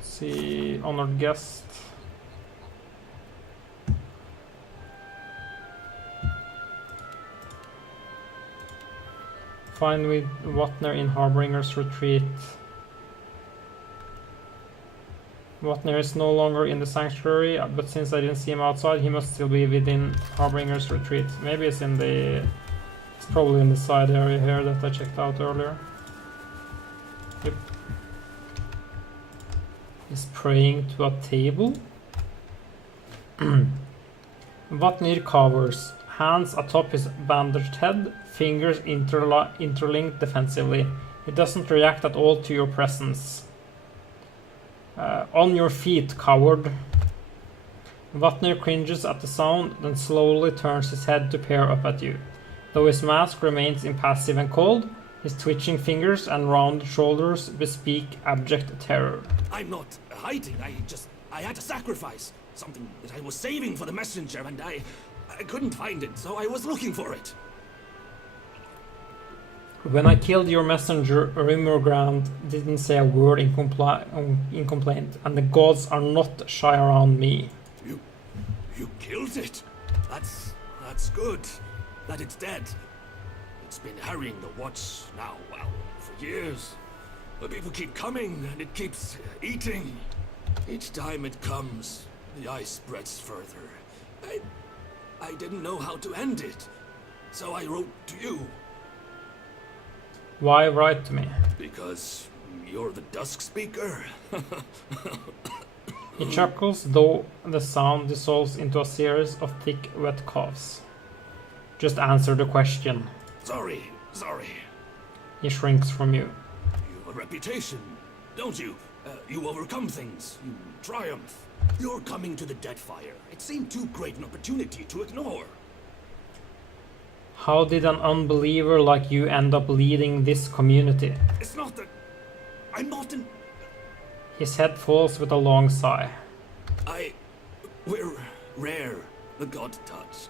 See, honored guest. Find with Vatnir in Harbinger's retreat. Vatnir is no longer in the sanctuary, but since I didn't see him outside, he must still be within Harbinger's retreat. Maybe it's it's probably in the side area here that I checked out earlier. Yep. He's praying to a table. Vatnir covers, hands atop his bandaged head, fingers interlinked defensively. He doesn't react at all to your presence. On your feet, coward. Vatnir cringes at the sound, then slowly turns his head to peer up at you. Though his mask remains impassive and cold, his twitching fingers and round shoulders bespeak abject terror. I'm not hiding, I had to sacrifice something that I was saving for the messenger, and I couldn't find it, so I was looking for it. When I killed your messenger, Rimmergrand didn't say a word in complaint, and the gods are not shy around me. You killed it? That's good. That it's dead. It's been harrying the watch now, well, for years. The people keep coming, and it keeps eating. Each time it comes, the ice spreads further. I didn't know how to end it, so I wrote to you. Why write to me? Because you're the Dusk Speaker. He chuckles, though the sound dissolves into a series of thick, wet coughs. Just answer the question. Sorry. He shrinks from you. You have a reputation, don't you? You overcome things. You triumph. You're coming to the Deadfire. It seemed too great an opportunity to ignore. How did an unbeliever like you end up leading this community? It's not that... I'm not an... His head falls with a long sigh. We're rare, the god touch.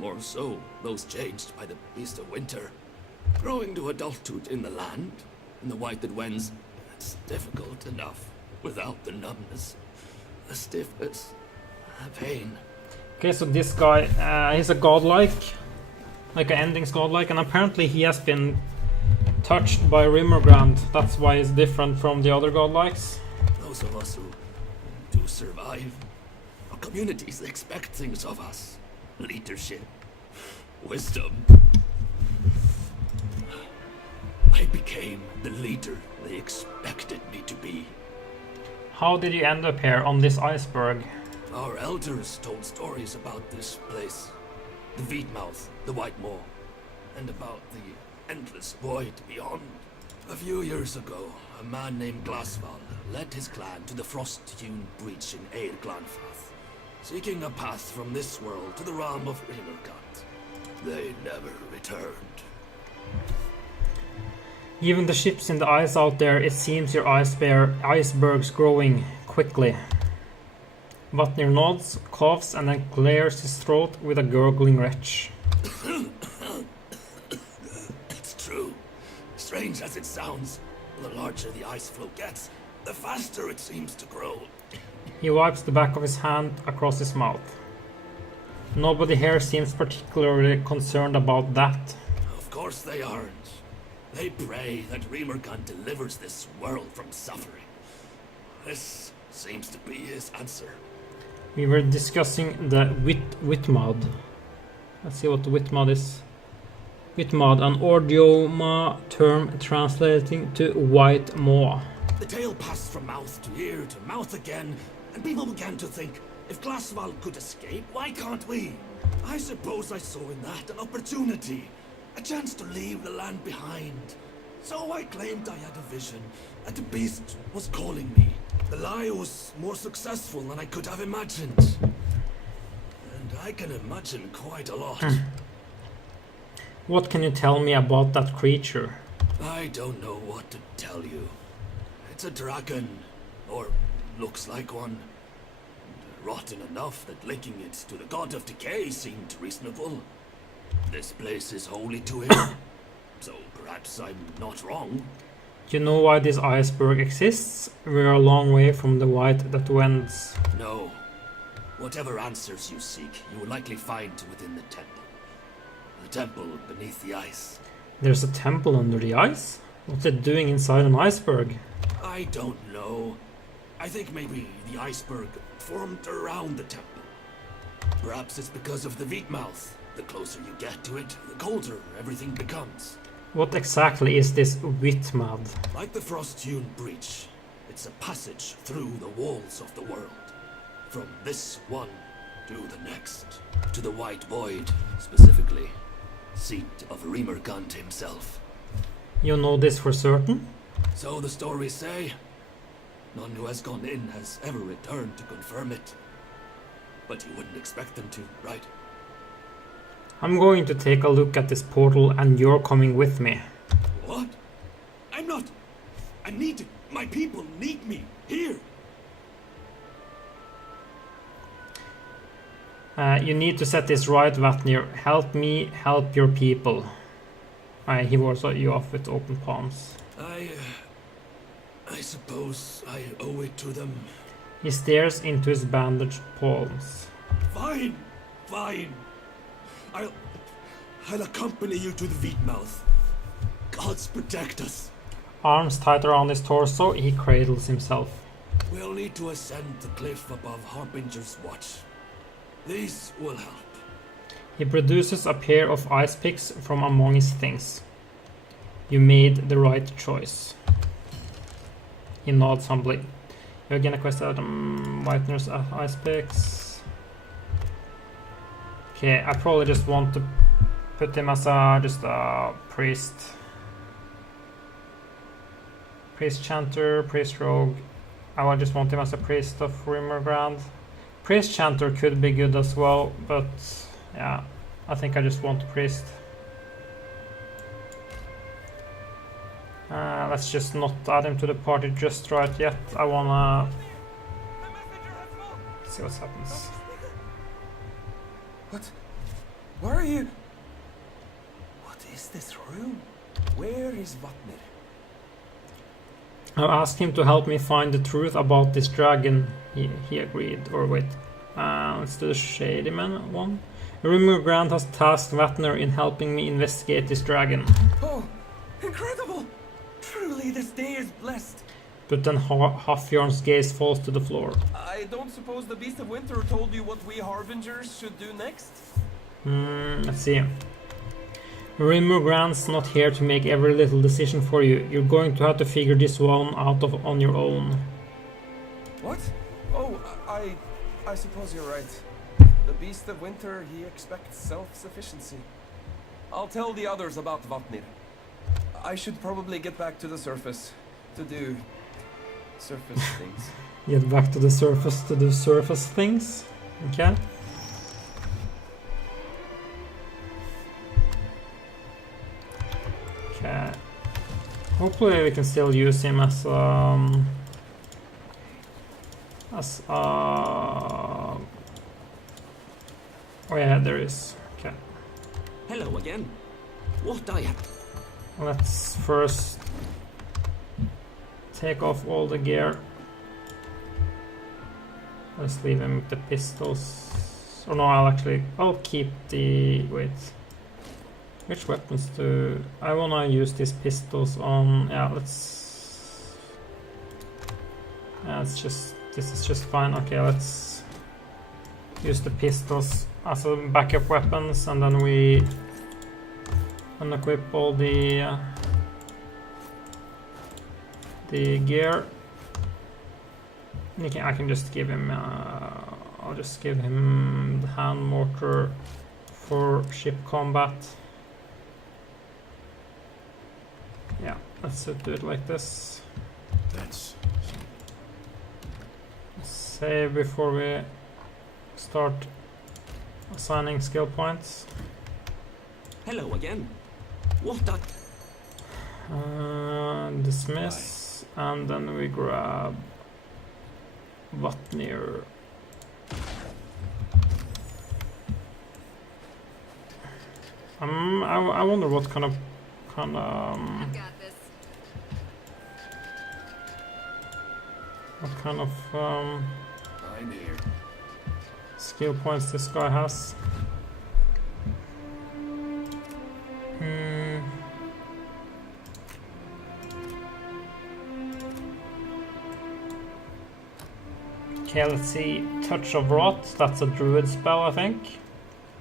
More so, those changed by the beast of winter. Growing to adulthood in the land, in the white that wends, it's difficult enough without the numbness, the stiffness, the pain. Okay, so this guy, he's a godlike, like an endings godlike, and apparently he has been touched by Rimmergrand. That's why he's different from the other godlikes. Those of us who do survive, our communities expect things of us. Leadership, wisdom. I became the leader they expected me to be. How did you end up here on this iceberg? Our elders told stories about this place. The Veedmouth, the White Maw, and about the endless void beyond. A few years ago, a man named Glassval led his clan to the Frost-hewn breach in Eir Glanfath, seeking a path from this world to the realm of Rimmergant. They never returned. Given the ships in the ice out there, it seems your iceberg's growing quickly. Vatnir nods, coughs, and then clears his throat with a gurgling retch. It's true. Strange as it sounds, the larger the ice floe gets, the faster it seems to grow. He wipes the back of his hand across his mouth. Nobody here seems particularly concerned about that. Of course they aren't. They pray that Rimmergant delivers this world from suffering. This seems to be his answer. We were discussing the Witmod. Let's see what the Witmod is. Witmod, an Ordioma term translating to White Maw. The tale passed from mouth to ear to mouth again, and people began to think, if Glassval could escape, why can't we? I suppose I saw in that an opportunity, a chance to leave the land behind. So I claimed I had a vision, and the beast was calling me. The lie was more successful than I could have imagined. And I can imagine quite a lot. What can you tell me about that creature? I don't know what to tell you. It's a dragon, or looks like one. Rotten enough that linking it to the god of decay seemed reasonable. This place is holy to him, so perhaps I'm not wrong. You know why this iceberg exists? We're a long way from the white that wends. No. Whatever answers you seek, you will likely find within the temple. The temple beneath the ice. There's a temple under the ice? What's it doing inside an iceberg? I don't know. I think maybe the iceberg formed around the temple. Perhaps it's because of the Veedmouth. The closer you get to it, the colder everything becomes. What exactly is this Witmad? Like the Frost-hewn breach, it's a passage through the walls of the world. From this one to the next. To the White Void, specifically. Seat of Rimmergant himself. You know this for certain? So the stories say. None who has gone in has ever returned to confirm it. But you wouldn't expect them to, right? I'm going to take a look at this portal and you're coming with me. What? I'm not... I need to... My people need me. Here. You need to set this right, Vatnir. Help me, help your people. He wards you off with open palms. I suppose I owe it to them. He stares into his bandaged palms. Fine, fine. I'll accompany you to the Wheatmouth. Gods protect us. Arms tight around his torso, he cradles himself. We'll need to ascend the cliff above Harbinger's Watch. These will help. He produces a pair of ice picks from among his things. You made the right choice. He nods humbly. You're gonna quest out Whitener's ice picks. Okay, I probably just want to put him as just a priest. Priest Chanter, Priest Rogue. I would just want him as a Priest of Rimmergrand. Priest Chanter could be good as well, but yeah, I think I just want a Priest. Let's just not add him to the party just right yet. I wanna see what happens. What? Where are you? What is this room? Where is Vatnir? I asked him to help me find the truth about this dragon. He agreed. Or wait, let's do the Shady Man one. Rimmergrand has tasked Vatnir in helping me investigate this dragon. Oh, incredible! Truly, this day is blessed. But then Hafjorn's gaze falls to the floor. I don't suppose the Beast of Winter told you what we Harbingers should do next? Let's see. Rimmergrand's not here to make every little decision for you. You're going to have to figure this one out on your own. What? Oh, I suppose you're right. The Beast of Winter, he expects self-sufficiency. I'll tell the others about Vatnir. I should probably get back to the surface to do surface things. Get back to the surface to do surface things? Okay. Okay. Hopefully we can still use him as oh yeah, there is. Okay. Hello again. What I have. Let's first take off all the gear. Let's leave him with the pistols. Or no, I'll keep the wait. Which weapons do I wanna use these pistols on? Yeah, let's. Yeah, this is just fine. Okay, let's use the pistols as a backup weapons, and then we unequip all the gear. I can just give him. I'll just give him the hand mortar for ship combat. Yeah, let's do it like this. That's Save before we start assigning skill points. Hello again. What Dismiss, and then we grab Vatnir. I wonder what kind of I've got this. what kind of I'm here. skill points this guy has. Okay, let's see. Touch of Rot, that's a druid spell, I think.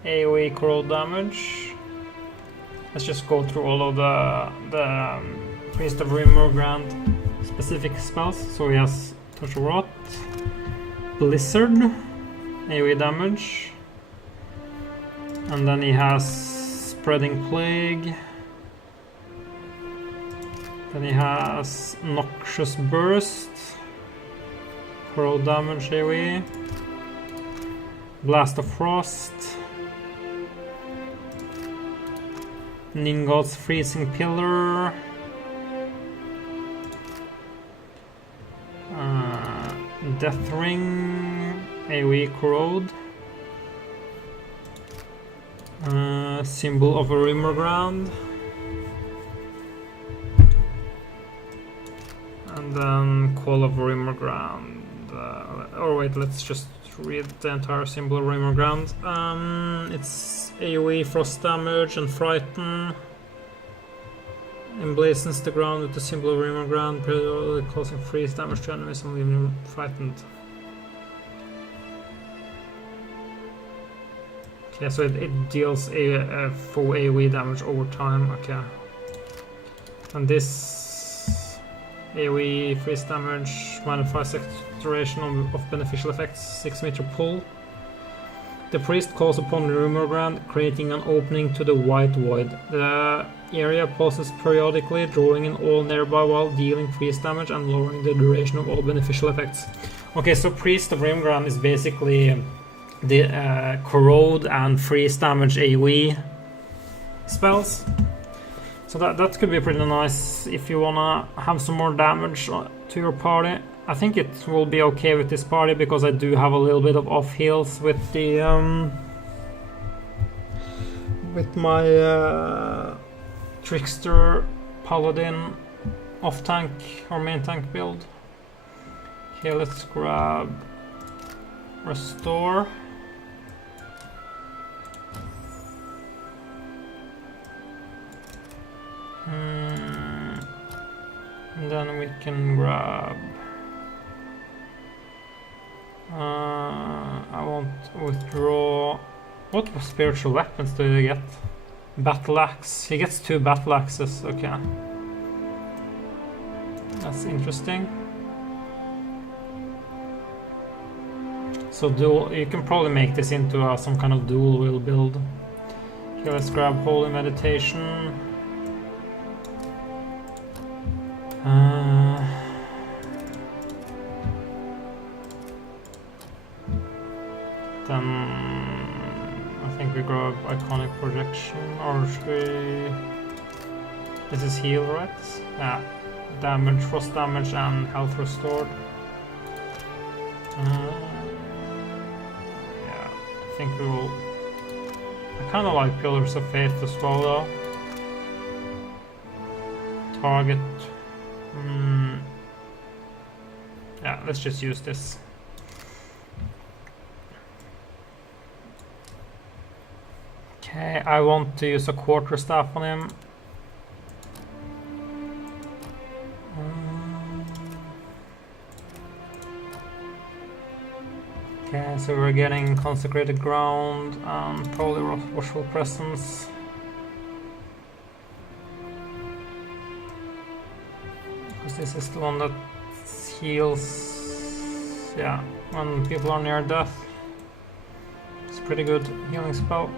AoE corrode damage. Let's just go through all of the Priest of Rimmergrand specific spells. So he has Touch of Rot, Blizzard, AoE damage, and then he has Spreading Plague. Then he has Noxious Burst, corrode damage AoE, Blast of Frost, Ningot's Freezing Pillar, Death Ring, AoE corrode, Symbol of a Rimmer Ground. And then Call of Rimmer Ground. Or wait, let's just read the entire Symbol of Rimmer Ground. It's AoE, frost damage, and frighten. Emblazons the ground with the Symbol of Rimmer Ground, periodically causing freeze damage to enemies and leaving them frightened. Okay, so it deals a full AoE damage over time. Okay. And this AoE freeze damage modifies duration of beneficial effects, 6 meter pull. The priest calls upon the Rimmer Ground, creating an opening to the White Void. The area pulses periodically, drawing in all nearby while dealing freeze damage and lowering the duration of all beneficial effects. Okay, so Priest of Rimmer Ground is basically the corrode and freeze damage AoE spells. So that could be pretty nice if you wanna have some more damage to your party. I think it will be okay with this party because I do have a little bit of off heals with the with my Trickster Paladin off tank or main tank build. Okay, let's grab Restore. And then we can grab I won't withdraw. What spiritual weapons do you get? Battle axe. He gets 2 battle axes. Okay, that's interesting. So dual. You can probably make this into some kind of dual wheel build. Okay, let's grab Holy Meditation. Then I think we grab Iconic Projection, or should we... This is heal, right? Yeah. Damage, frost damage, and health restored. Yeah, I think we will... I kinda like Pillars of Faith as well, though. Target... Yeah, let's just use this. Okay, I want to use a quarterstaff on him. Okay, so we're getting Consecrated Ground and probably Watchful Presence. Because this is the one that heals, yeah, when people are near death. It's a pretty good healing spell.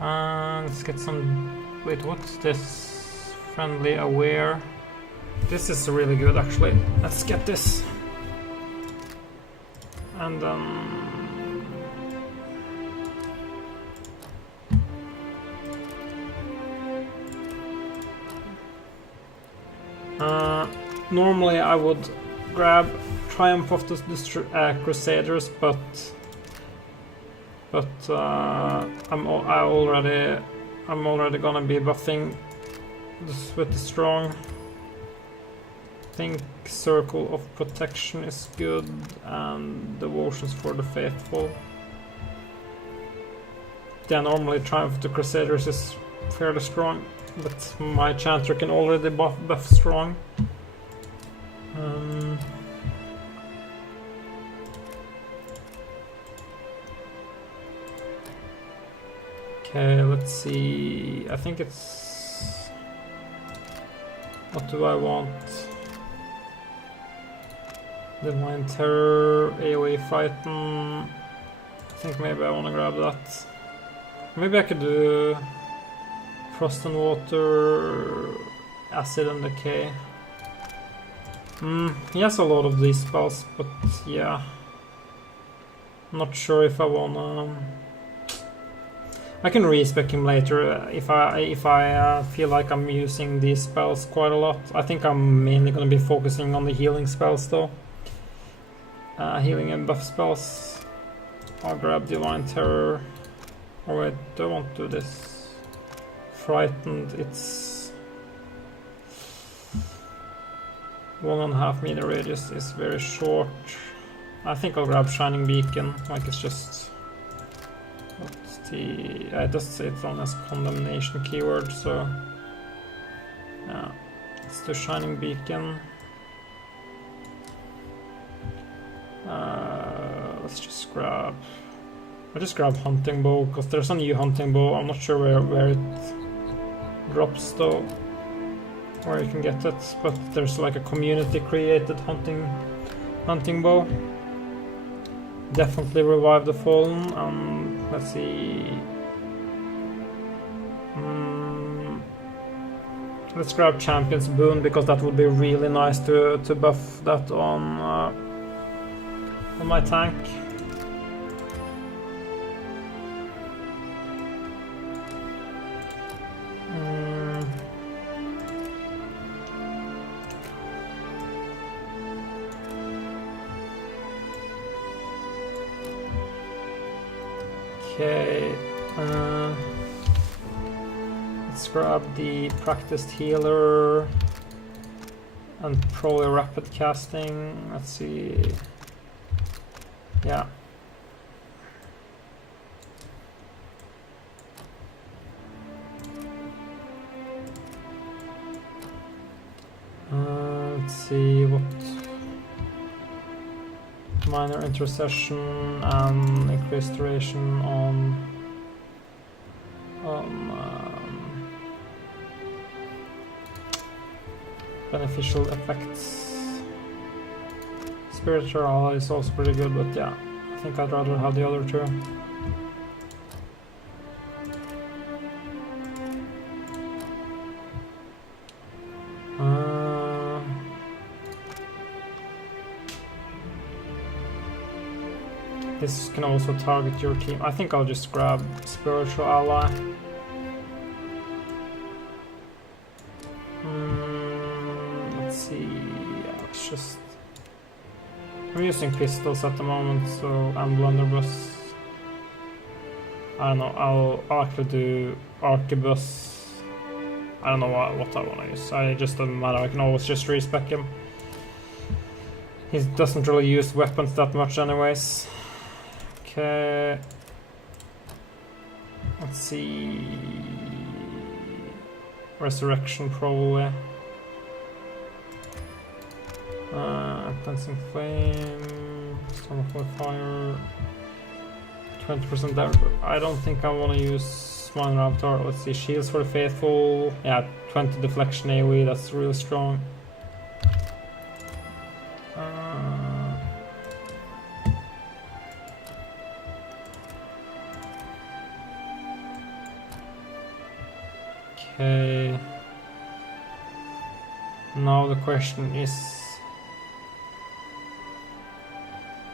Let's get some... Wait, what's this? Friendly Aware. This is really good, actually. Let's get this. And normally I would grab Triumph of the Crusaders, but I'm already gonna be buffing this with the strong. I think Circle of Protection is good, and Devotions for the Faithful. Yeah, normally Triumph of the Crusaders is fairly strong, but my Chanter can already buff strong. Okay, let's see. I think it's... What do I want? Divine Terror, AoE Frighten. I think maybe I want to grab that. Maybe I could do Frost and Water, Acid and Decay. He has a lot of these spells, but yeah. I'm not sure if I wanna... I can respec him later if I feel like I'm using these spells quite a lot. I think I'm mainly gonna be focusing on the healing spells though. Healing and buff spells. I'll grab Divine Terror. Oh wait, do I want to do this? Frightened, it's 1.5 meter radius is very short. I think I'll grab Shining Beacon, like it's just... What's the... it does say it's on as condemnation keyword, so... Yeah, let's do Shining Beacon. Let's just grab... I'll just grab Hunting Bow, because there's a new Hunting Bow. I'm not sure where it drops though, where you can get it, but there's like a community created hunting bow. Definitely Revive the Fallen. Let's see. Let's grab Champion's Boon, because that would be really nice to buff that on my tank. Okay, let's grab the Practiced Healer and probably Rapid Casting. Let's see. Yeah. Let's see what. Minor Intercession and increased duration on beneficial effects. Spiritual Ally is also pretty good, but yeah, I think I'd rather have the other two. This can also target your team. I think I'll just grab Spiritual Ally. Let's see. Yeah, let's just... I'm using pistols at the moment, so and blunderbuss. I don't know. I'll actually do arquebus. I don't know what I want to use. It just doesn't matter. I can always just respec him. He doesn't really use weapons that much, anyways. Okay, let's see. Resurrection probably. Cleansing Flame, Stomach of Fire, 20% damage. I don't think I want to use Minor Avatar. Let's see, Shields for the Faithful. Yeah, 20 deflection AoE. That's really strong. Okay, now the question is,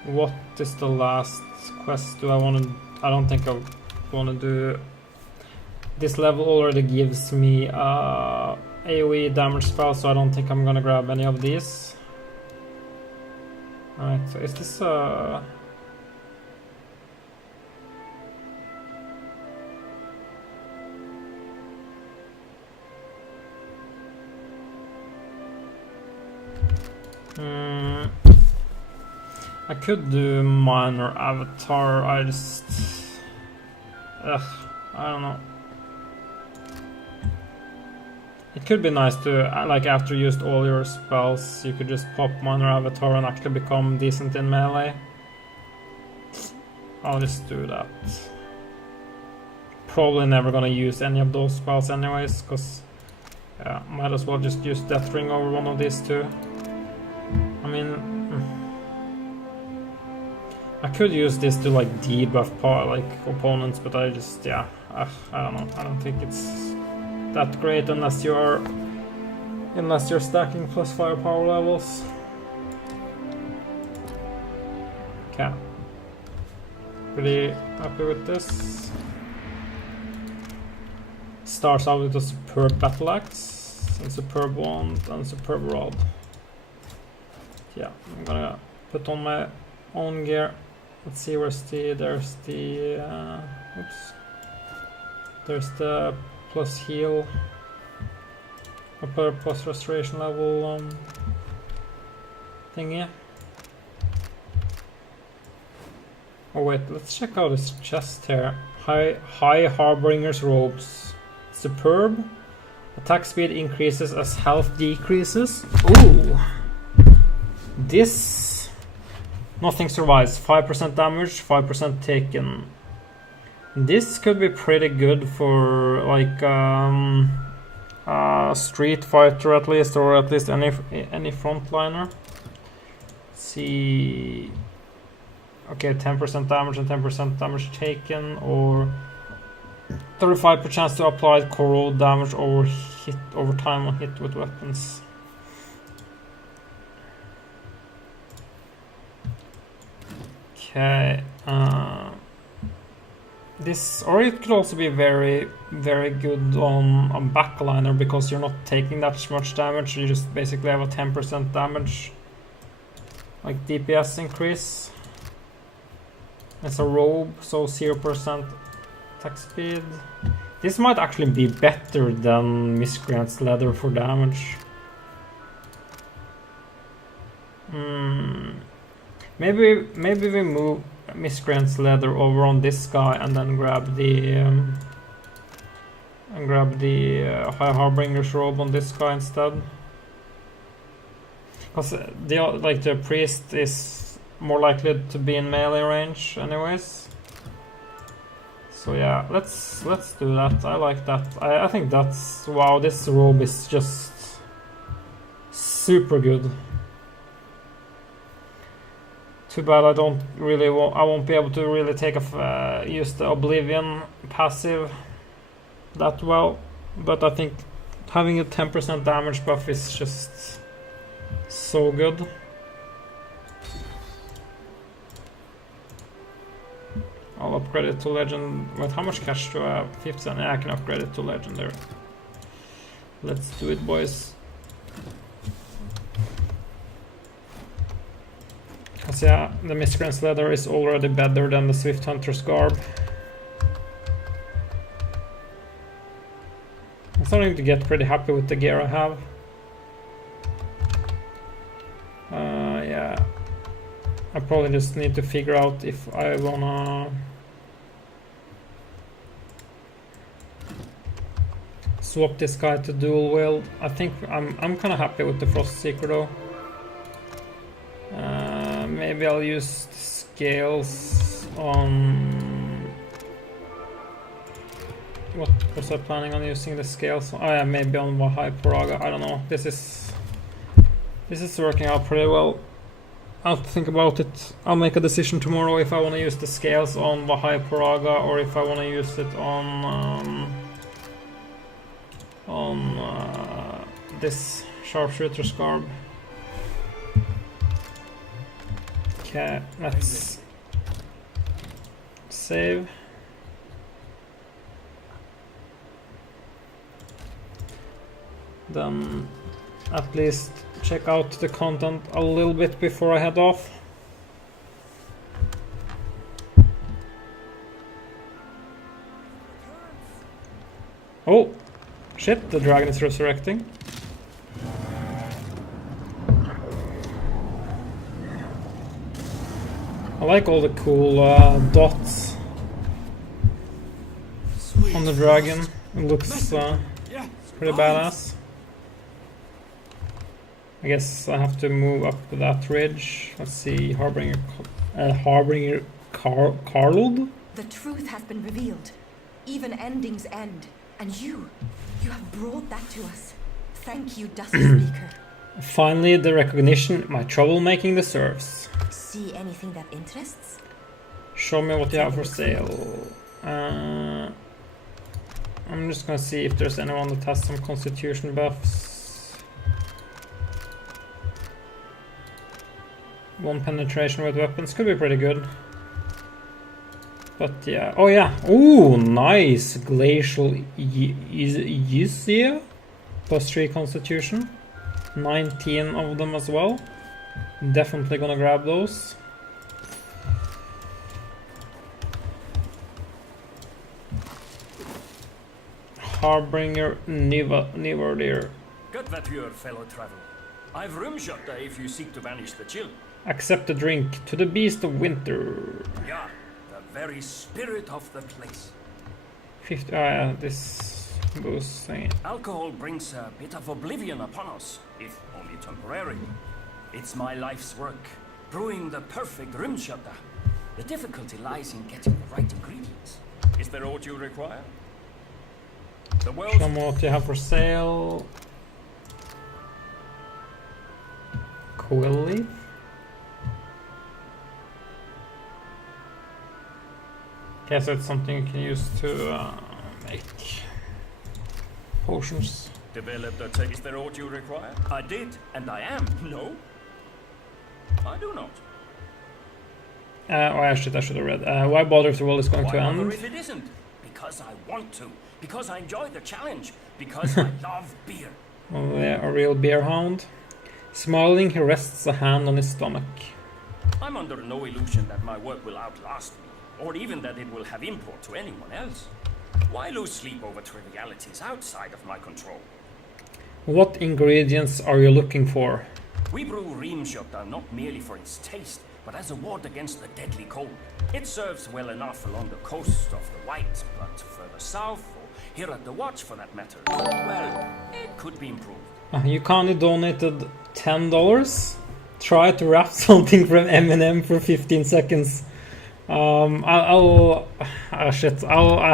what is the last quest? Do I want to? I don't think I want to do. This level already gives me AoE damage spell, so I don't think I'm gonna grab any of these. Alright, so is this I could do Minor Avatar, I just... I don't know. It could be nice to, like, after you used all your spells, you could just pop Minor Avatar and actually become decent in melee. I'll just do that. Probably never gonna use any of those spells anyways, because yeah, might as well just use Death Ring over one of these two. I mean, I could use this to like debuff like opponents, but I just, yeah, I don't know. I don't think it's that great unless you're stacking plus firepower levels. Okay, pretty happy with this. Starts out with a superb battle axe, and superb wand, and superb rod. Yeah, I'm gonna put on my own gear. Let's see, where's the, there's the, oops. There's the plus heal, upper plus restoration level thingy. Oh wait, let's check out this chest here. High Harbinger's robes. Superb. Attack speed increases as health decreases. Ooh. This... Nothing survives. 5% damage, 5% taken. This could be pretty good for like street fighter at least, or at least any frontliner. Let's see. Okay, 10% damage and 10% damage taken, or 35% chance to apply corrode damage over time on hit with weapons. Okay, this, or it could also be very good on a backliner because you're not taking that much damage. You just basically have a 10% damage, like DPS increase. It's a robe, so 0% attack speed. This might actually be better than Miscreant's Leather for damage. Maybe we move Miscreant's Leather over on this guy and then grab the High Harbinger's robe on this guy instead. Because the priest is more likely to be in melee range anyways. So yeah, let's do that. I like that. I think that's, wow, this robe is just super good. Too bad I don't really I won't be able to really take use the Oblivion passive that well, but I think having a 10% damage buff is just so good. I'll upgrade it to legend. Wait, how much cash do I have? 50%. Yeah, I can upgrade it to legendary. Let's do it, boys. Because yeah, the Miscreant's Leather is already better than the Swift Hunter's Garb. I'm starting to get pretty happy with the gear I have. Yeah, I probably just need to figure out if I wanna swap this guy to dual wield. I think I'm kind of happy with the Frost Seeker though. Maybe I'll use the scales on... What was I planning on using the scales on? Oh yeah, maybe on Vahai Paraga. I don't know. This is working out pretty well. I'll think about it. I'll make a decision tomorrow if I want to use the scales on Vahai Paraga or if I want to use it on this Sharpshooter's Garb. Okay, let's save. Then at least check out the content a little bit before I head off. Oh, shit, the dragon is resurrecting. I like all the cool dots on the dragon. It looks pretty badass. I guess I have to move up that ridge. Let's see, Harbinger Carled? The truth has been revealed. Even endings end. And you have brought that to us. Thank you, Dusty Speaker. Finally, the recognition my troublemaking deserves. See anything that interests? Show me what you have for sale. I'm just gonna see if there's anyone that has some constitution buffs. 1 penetration with weapons could be pretty good. But yeah, oh yeah, ooh, nice glacial Yssia, +3 constitution, 19 of them as well. Definitely gonna grab those. Harbinger Niverdir. Good that you're fellow traveler. I've room shot if you seek to banish the chill. Accept the drink to the beast of winter. Yeah, the very spirit of the place. 50. This booze thing. Alcohol brings a bit of oblivion upon us, if only temporary. It's my life's work, brewing the perfect rimshota. The difficulty lies in getting the right ingredients. Is there aught you require? The world's... Some what you have for sale. Quill leaf. Okay, so it's something you can use to make potions. Developed a tech. Is there aught you require? I did, and I am. No, I do not. Oh, I should have read. Why bother if the world is going Why to bother end? if it isn't? Because I want to. Because I enjoy the challenge. Because I love beer. Oh, yeah, a real beer hound. Smiling, he rests a hand on his stomach. I'm under no illusion that my work will outlast me, or even that it will have import to anyone else. Why lose sleep over trivialities outside of my control? What ingredients are you looking for? We brew Rimshota not merely for its taste, but as a ward against the deadly cold. It serves well enough along the coast of the White, but further south, or here at the Watch for that matter, well, it could be improved. You kindly donated $10. Try to rap something from Eminem for 15 seconds. I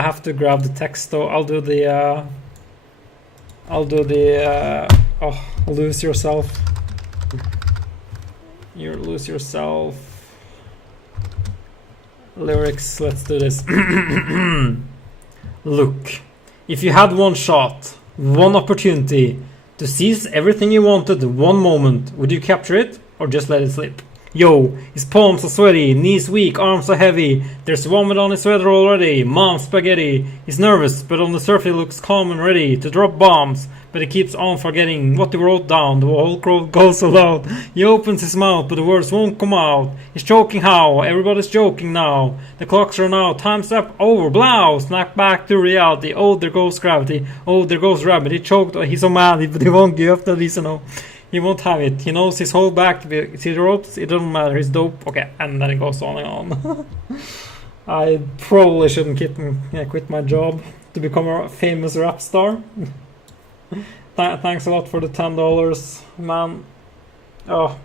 have to grab the text though. I'll do the lose yourself. You lose yourself. Lyrics, let's do this. Look, if you had one shot, one opportunity to seize everything you wanted one moment, would you capture it or just let it slip? Yo, his palms are sweaty, knees weak, arms are heavy. There's vomit on his sweater already. Mom's spaghetti. He's nervous, but on the surface he looks calm and ready to drop bombs. But he keeps on forgetting what he wrote down. The whole crowd goes so loud. He opens his mouth, but the words won't come out. He's choking how? Everybody's joking now. The clocks run out. Time's up. Over. Blow. Snap back to reality. Oh, there goes gravity. Oh, there goes rabbit. He choked. He's so mad, but he won't give up the reason. No. He won't have it. He knows his whole back to be... See the ropes? It doesn't matter. He's dope. Okay, and then it goes on and on. I probably shouldn't quit my job to become a famous rap star. Thanks a lot for the $10, man. Oh,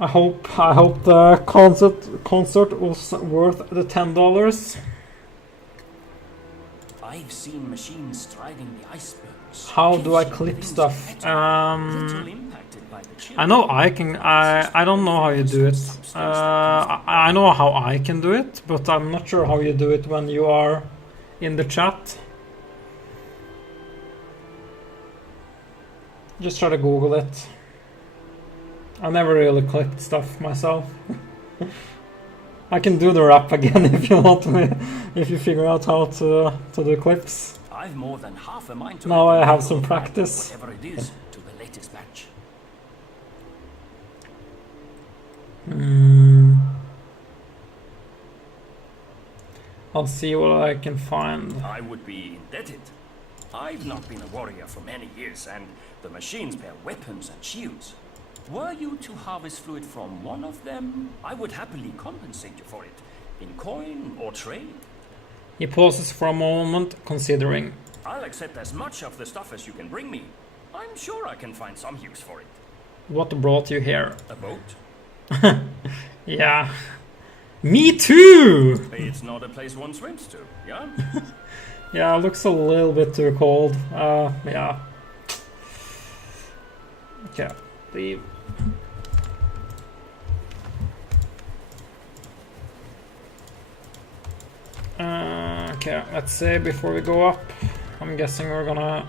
I hope the concert was worth the $10. I've seen machines striding the icebergs. How do I clip stuff? I know I can. I don't know how you do it. I know how I can do it, but I'm not sure how you do it when you are in the chat. Just try to Google it. I never really clipped stuff myself. I can do the rap again if you want me. If you figure out how to do clips. I've more than half a mind to now I have some practice. Whatever it is, to the latest batch. I'll see what I can find. I would be indebted. I've not been a warrior for many years, and the machines bear weapons and shields. Were you to harvest fluid from one of them, I would happily compensate you for it, in coin or trade. He pauses for a moment, considering. I'll accept as much of the stuff as you can bring me. I'm sure I can find some use for it. What brought you here? A boat? Yeah. Me too! It's not a place one swims to, yeah? Yeah, it looks a little bit too cold. Yeah. Okay, leave. Okay, let's say before we go up, I'm guessing we're gonna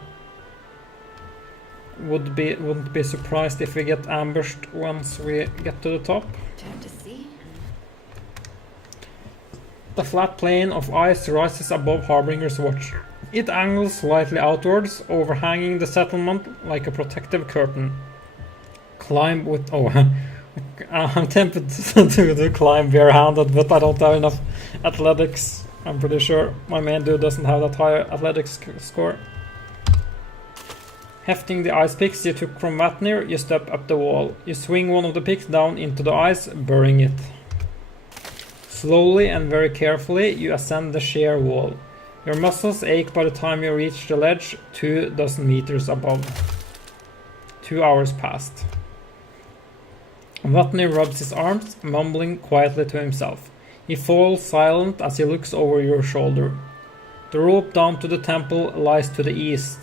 wouldn't be surprised if we get ambushed once we get to the top. Turn to see. The flat plane of ice rises above Harbinger's Watch. It angles slightly outwards, overhanging the settlement like a protective curtain. Climb with... Oh, I'm tempted to climb barehanded, but I don't have enough athletics. I'm pretty sure my main dude doesn't have that high athletics score. Hefting the ice picks you took from Vatnir, you step up the wall. You swing one of the picks down into the ice, burying it. Slowly and very carefully, you ascend the sheer wall. Your muscles ache by the time you reach the ledge 24 meters above. 2 hours passed. Vatnir rubs his arms, mumbling quietly to himself. He falls silent as he looks over your shoulder. The rope down to the temple lies to the east.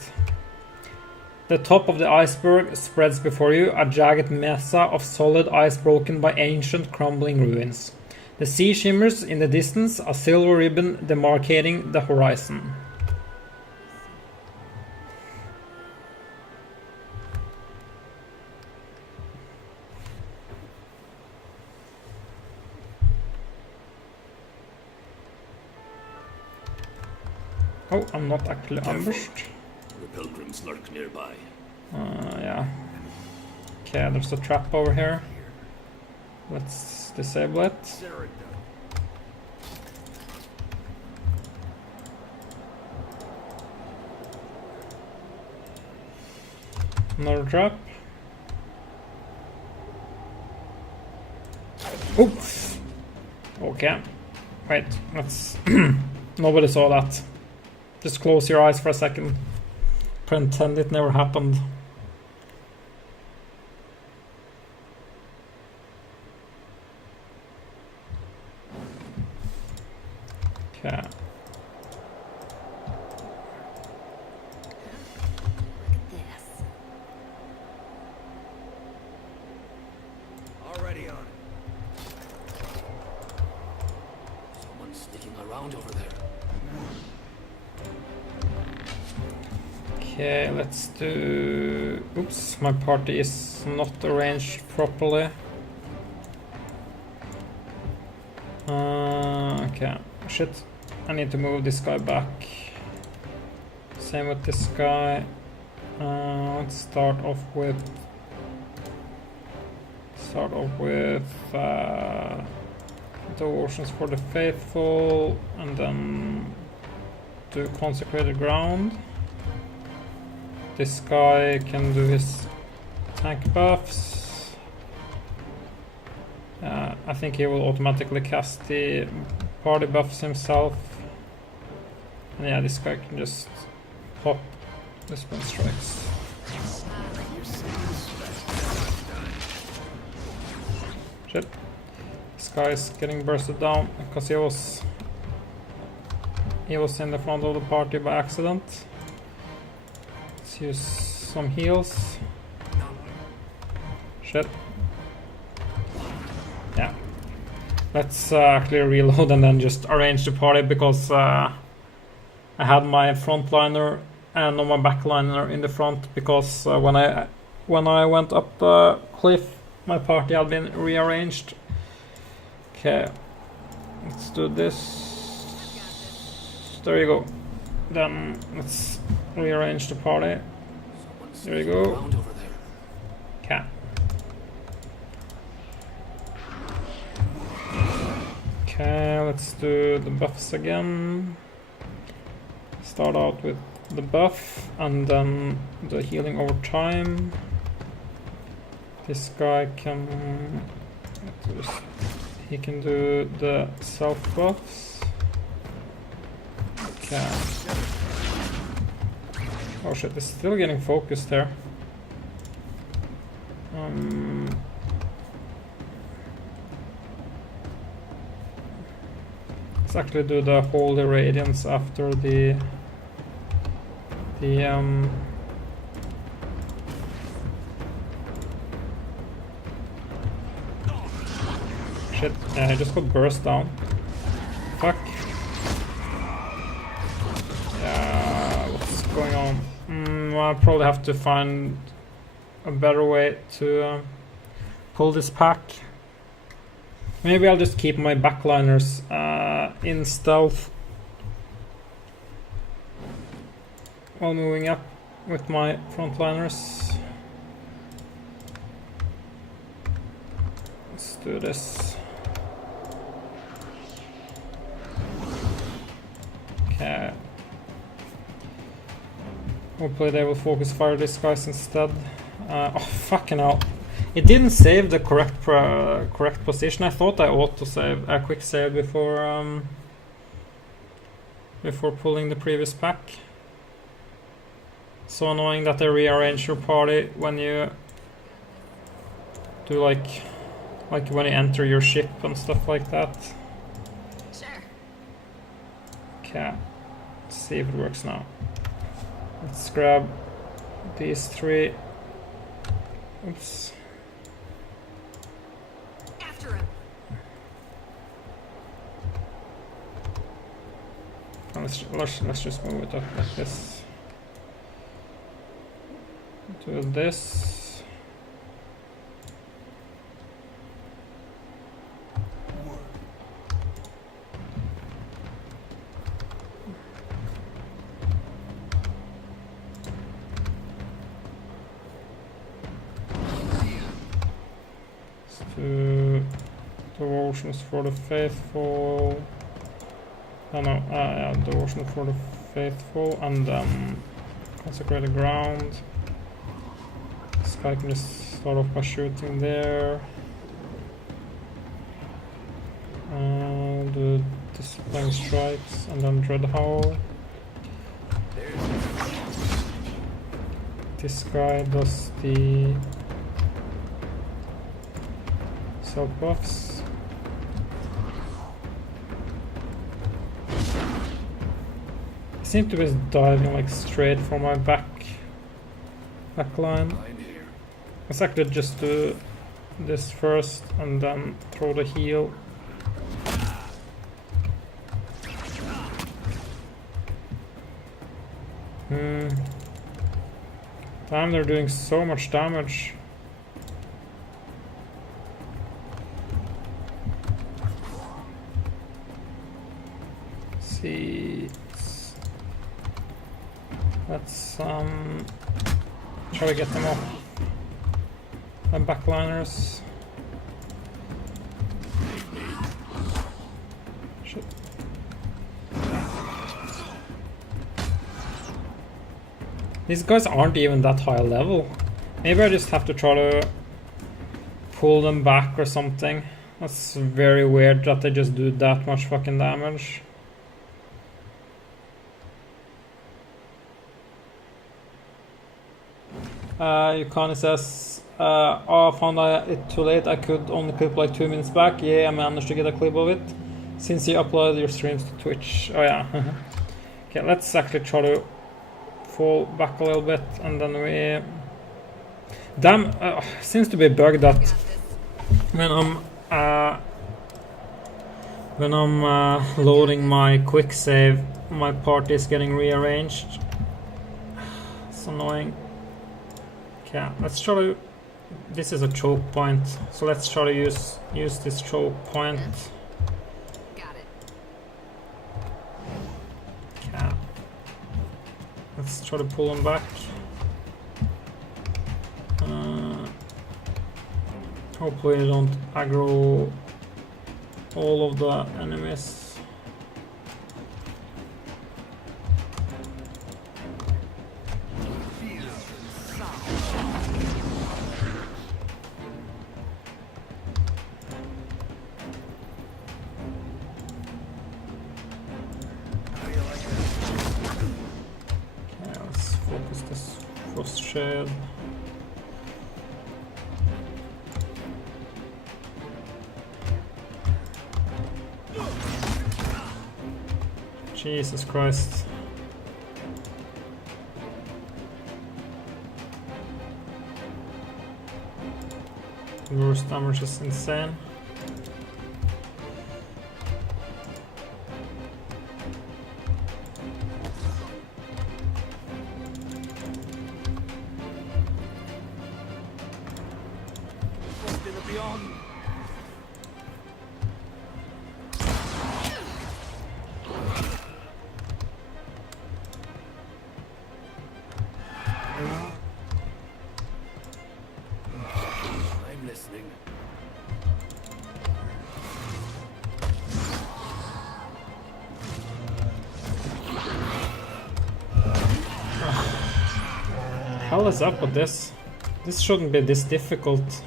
The top of the iceberg spreads before you, a jagged mesa of solid ice broken by ancient crumbling ruins. The sea shimmers in the distance, a silver ribbon demarcating the horizon. Oh, I'm not actually ambushed. The pilgrims lurk nearby. Yeah. Okay, there's a trap over here. Let's disable it. Another trap. Oops. Okay. Wait, let's... Nobody saw that. Just close your eyes for a second. Pretend it never happened. Okay. Already on it. Someone's sticking around over there. Okay, let's do... Oops, my party is not arranged properly. Okay, shit. I need to move this guy back. Same with this guy. Let's start off with devotions for the faithful, and then do consecrated ground. This guy can do his tank buffs. I think he will automatically cast the party buffs himself. And yeah, this guy can just pop the spell strikes. Shit. This guy is getting bursted down because he was in the front of the party by accident. Let's use some heals. Shit. Yeah. Let's actually reload and then just arrange the party, because I had my frontliner and my backliner in the front, because when I went up the cliff, my party had been rearranged. Okay, let's do this. There you go. Then let's rearrange the party. There you go. Okay. Okay, let's do the buffs again. Start out with the buff and then the healing over time. This guy can... he can do the self buffs. Okay. Oh shit, it's still getting focused here. Let's actually do the Holy Radiance after the shit, yeah, I just got burst down. Fuck. Yeah, what's going on? I'll probably have to find a better way to pull this pack. Maybe I'll just keep my backliners in stealth while moving up with my frontliners. Let's do this. Hopefully they will focus fire these guys instead. Oh fucking hell! It didn't save the correct position. I thought I ought to save a quick save before before pulling the previous pack. So annoying that they rearrange your party when you do like when you enter your ship and stuff like that. Sure. Okay, let's see if it works now. Let's grab these three. Oops. After him. And let's just move it up like this. Do this. Devotions for the faithful. Oh no, yeah, devotion for the faithful, and consecrated ground. This guy can just start off by shooting there. Do displaying strikes, and then dread howl. This guy does the self buffs. I seem to be diving like straight for my back line. Let's actually just do this first and then throw the heal. Damn, they're doing so much damage. See, let's try to get them off my backliners. Shit. These guys aren't even that high level. Maybe I just have to try to pull them back or something. That's very weird that they just do that much fucking damage. Yukani says, I found it too late. I could only clip like 2 minutes back. Yeah, I managed to get a clip of it since you uploaded your streams to Twitch. Oh yeah. Okay, let's actually try to fall back a little bit, and then we... Damn, seems to be a bug that when I'm loading my quick save, my party is getting rearranged. It's annoying. Okay, let's try to... This is a choke point, so let's try to use this choke point. Got it. Okay. Let's try to pull them back. Hopefully I don't aggro all of the enemies. Shade. Jesus Christ. Burst damage is insane. hell is up with this? This shouldn't be this difficult.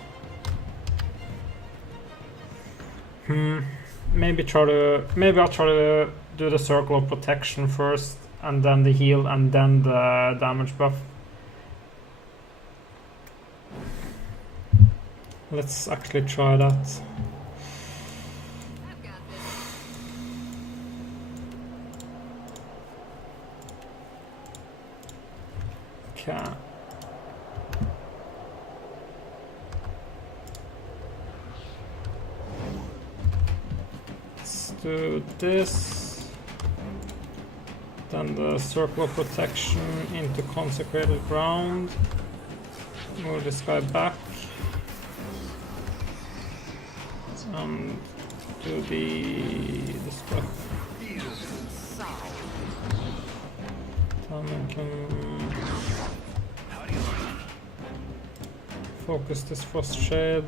Maybe I'll try to do the circle of protection first, and then the heal, and then the damage buff. Let's actually try that. I've got this. Okay. Let's do this. Then the circle of protection into consecrated ground. Move this guy back. And do the stuff. Then I can focus this frost shade.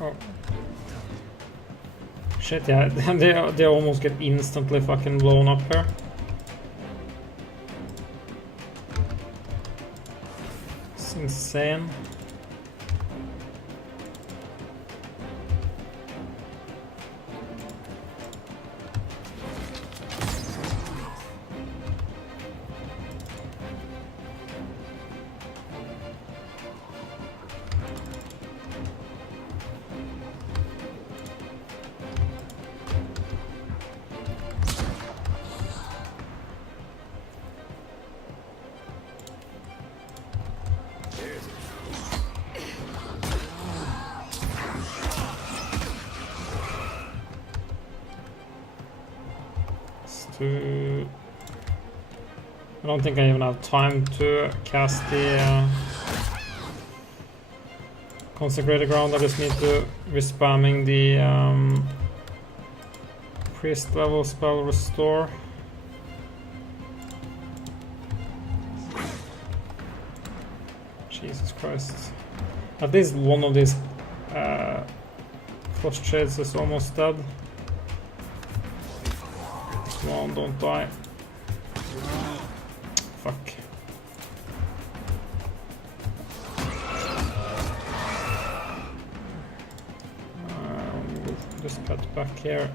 Oh. Shit, yeah, they almost get instantly fucking blown up here. It's insane. I don't think I even have time to cast the consecrated ground. I just need to be spamming the priest level spell restore. Jesus Christ. At least one of these frost shades is almost dead. Come on, don't die. Fuck. We'll just cut back here.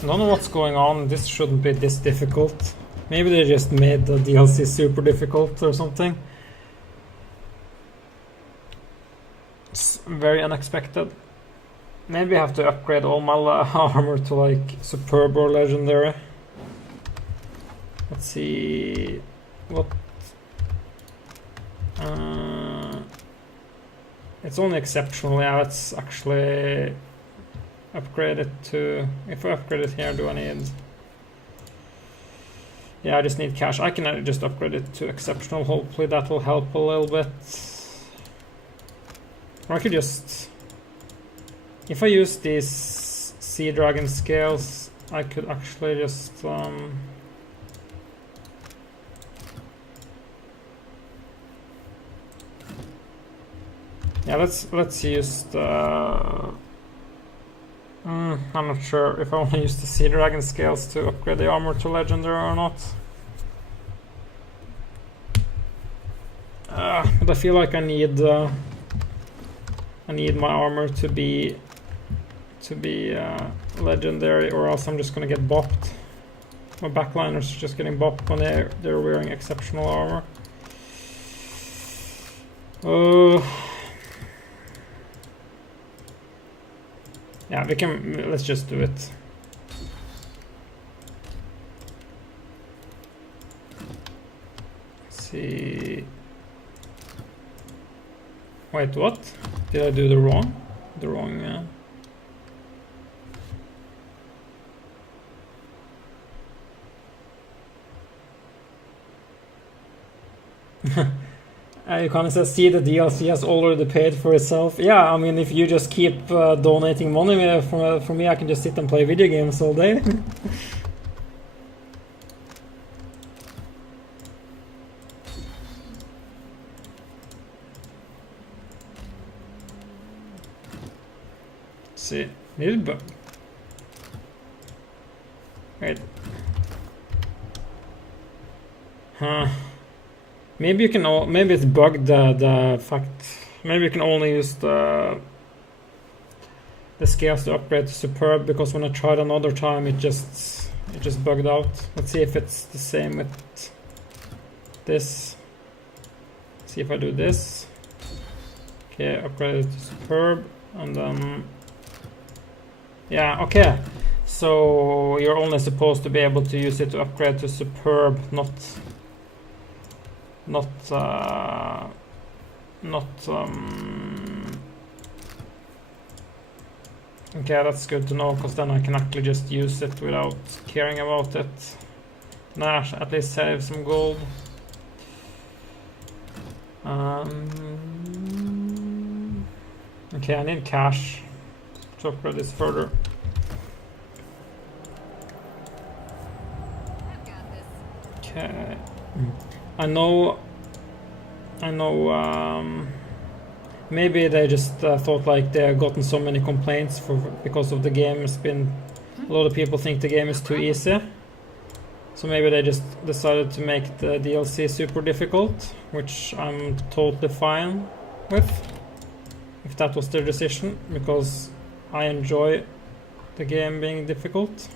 I don't know what's going on. This shouldn't be this difficult. Maybe they just made the DLC super difficult or something. It's very unexpected. Maybe I have to upgrade all my armor to like superb or legendary. Let's see what. It's only exceptional. Yeah, let's actually upgrade it to. If I upgrade it here, do I need? Yeah, I just need cash. I can just upgrade it to exceptional. Hopefully that will help a little bit. Or I could just, if I use these sea dragon scales, I could actually just yeah, let's use the I'm not sure if I want to use the sea dragon scales to upgrade the armor to legendary or not. But I feel like I need my armor to be legendary, or else I'm just gonna get bopped. My backliners are just getting bopped when they're wearing exceptional armor. Yeah, we can. Let's just do it. Let's see. Wait, what? Did I do the wrong? You kind of see the DLC has already paid for itself. Yeah, I mean, if you just keep donating money for me, I can just sit and play video games all day. see. This is bug. Wait. Huh. Maybe you can. Maybe it's bugged. The fact. Maybe you can only use the scales to upgrade to superb, because when I tried another time, it just bugged out. Let's see if it's the same with this. See if I do this. Okay, upgrade it to superb, and then yeah, okay. So you're only supposed to be able to use it to upgrade to superb, not okay, that's good to know, because then I can actually just use it without caring about it. Nah, at least save some gold. Okay, I need cash to upgrade this further. Okay, I know. Maybe they just thought like they have gotten so many complaints because of the game. It's been a lot of people think the game is too easy, so maybe they just decided to make the DLC super difficult, which I'm totally fine with, if that was their decision, because I enjoy the game being difficult.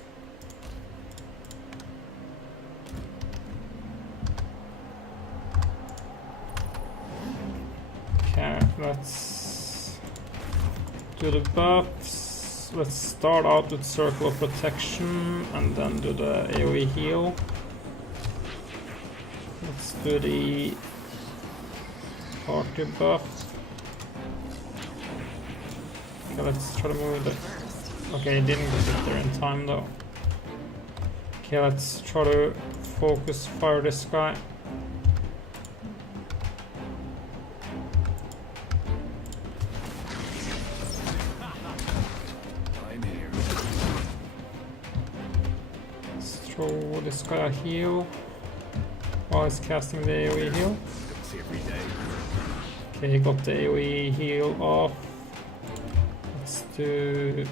Okay, let's do the buffs. Let's start out with Circle of Protection and then do the AoE heal. Let's do the party buff. Okay, let's try to move that. Okay, it didn't get there in time though. Okay, let's try to focus fire this guy. Throw this guy a heal while he's casting the AoE heal. Okay, he got the AoE heal off. Let's do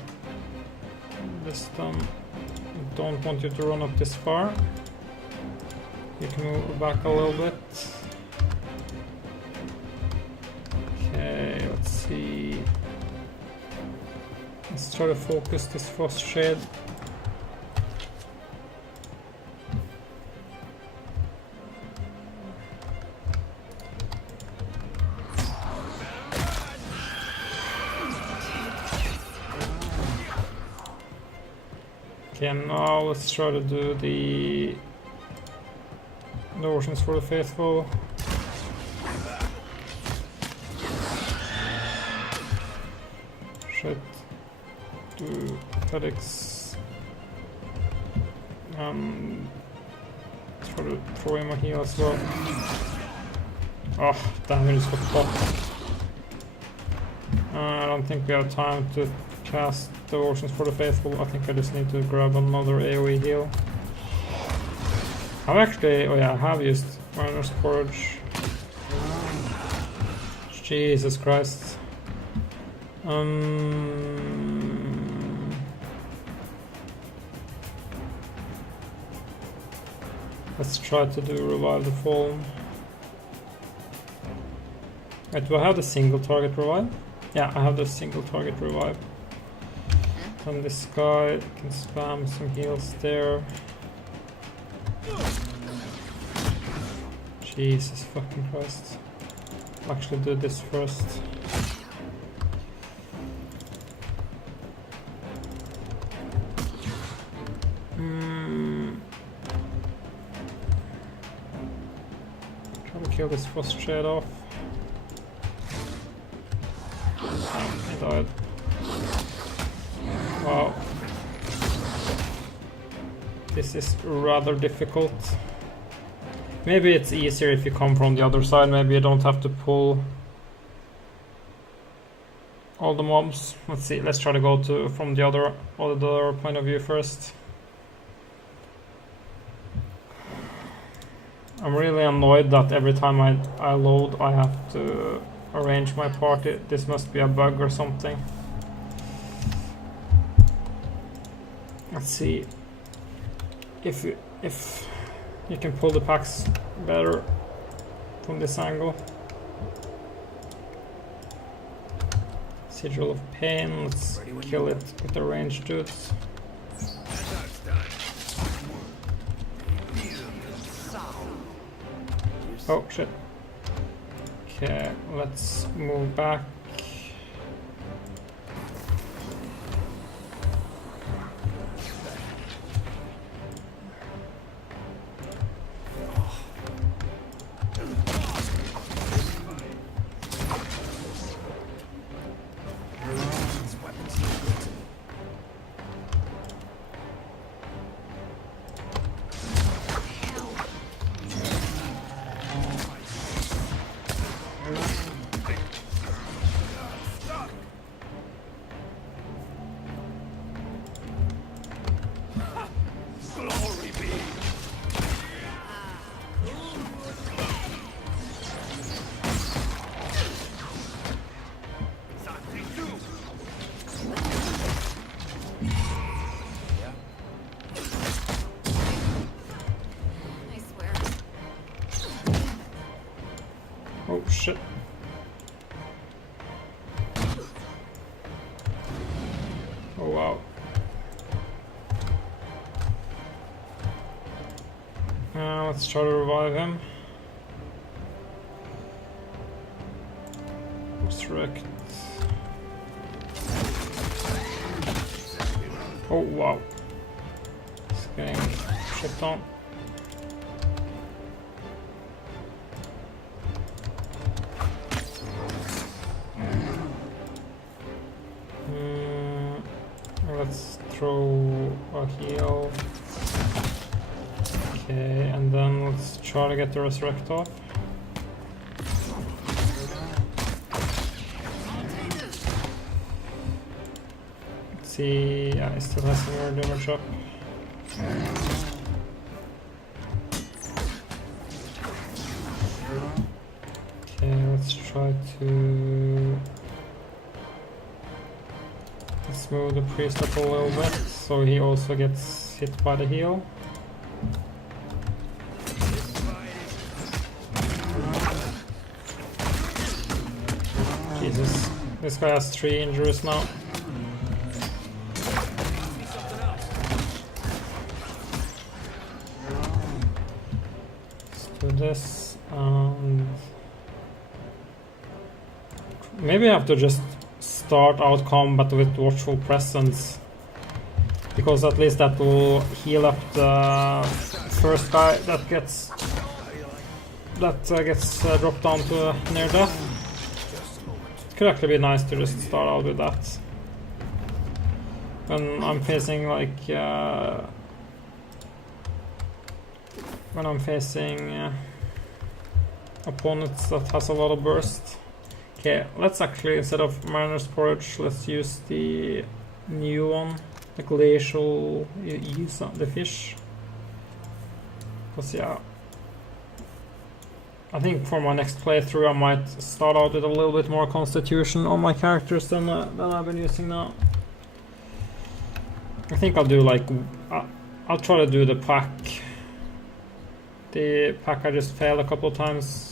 this done. I don't want you to run up this far. You can move back a little bit. Okay, let's see. Let's try to focus this Frost Shade. Okay, now let's try to do the Oceans for the Faithful. Shit. Do Felix. Try to throw him a heal as well. Oh, damn, he just got popped. I don't think we have time to cast the Oceans for the Faithful. I think I just need to grab another AoE heal. I've actually, oh yeah, I have used Miner's Forge. Jesus Christ. Let's try to do Revive the Fallen. Wait, do I have the single target revive? Yeah, I have the single target revive. And this guy can spam some heals there. Jesus fucking Christ. I'll actually do this first. Try to kill this Frost Shade off. He died. Wow. This is rather difficult. Maybe it's easier if you come from the other side. Maybe you don't have to pull all the mobs. Let's see. Let's try to go from the other point of view first. I'm really annoyed that every time I load, I have to arrange my party. This must be a bug or something. Let's see if you can pull the packs better from this angle. Sigil of Pain, let's kill it with the ranged dudes. Oh shit. Okay, let's move back. Oh shit. Oh wow. Let's try to revive him. Resurrect. Oh wow. It's getting shit on. Let's throw a heal. Okay, and then let's try to get the resurrect off. Let's see, yeah, he still has some more damage up. Okay, let's try to... Let's move the priest up a little bit, so he also gets hit by the heal. Jesus, this guy has 3 injuries now. Let's do this, and maybe I have to just start out combat with Watchful Presence, because at least that will heal up the first guy that gets dropped down to near death. It could actually be nice to just start out with that when I'm facing like opponents that has a lot of burst. Okay, let's actually, instead of Mariner's Porridge, let's use the new one, the Glacial Isa, the fish. Because yeah, I think for my next playthrough I might start out with a little bit more constitution on my characters than I've been using now. I think I'll do like, I'll try to do the pack. The pack I just failed a couple of times.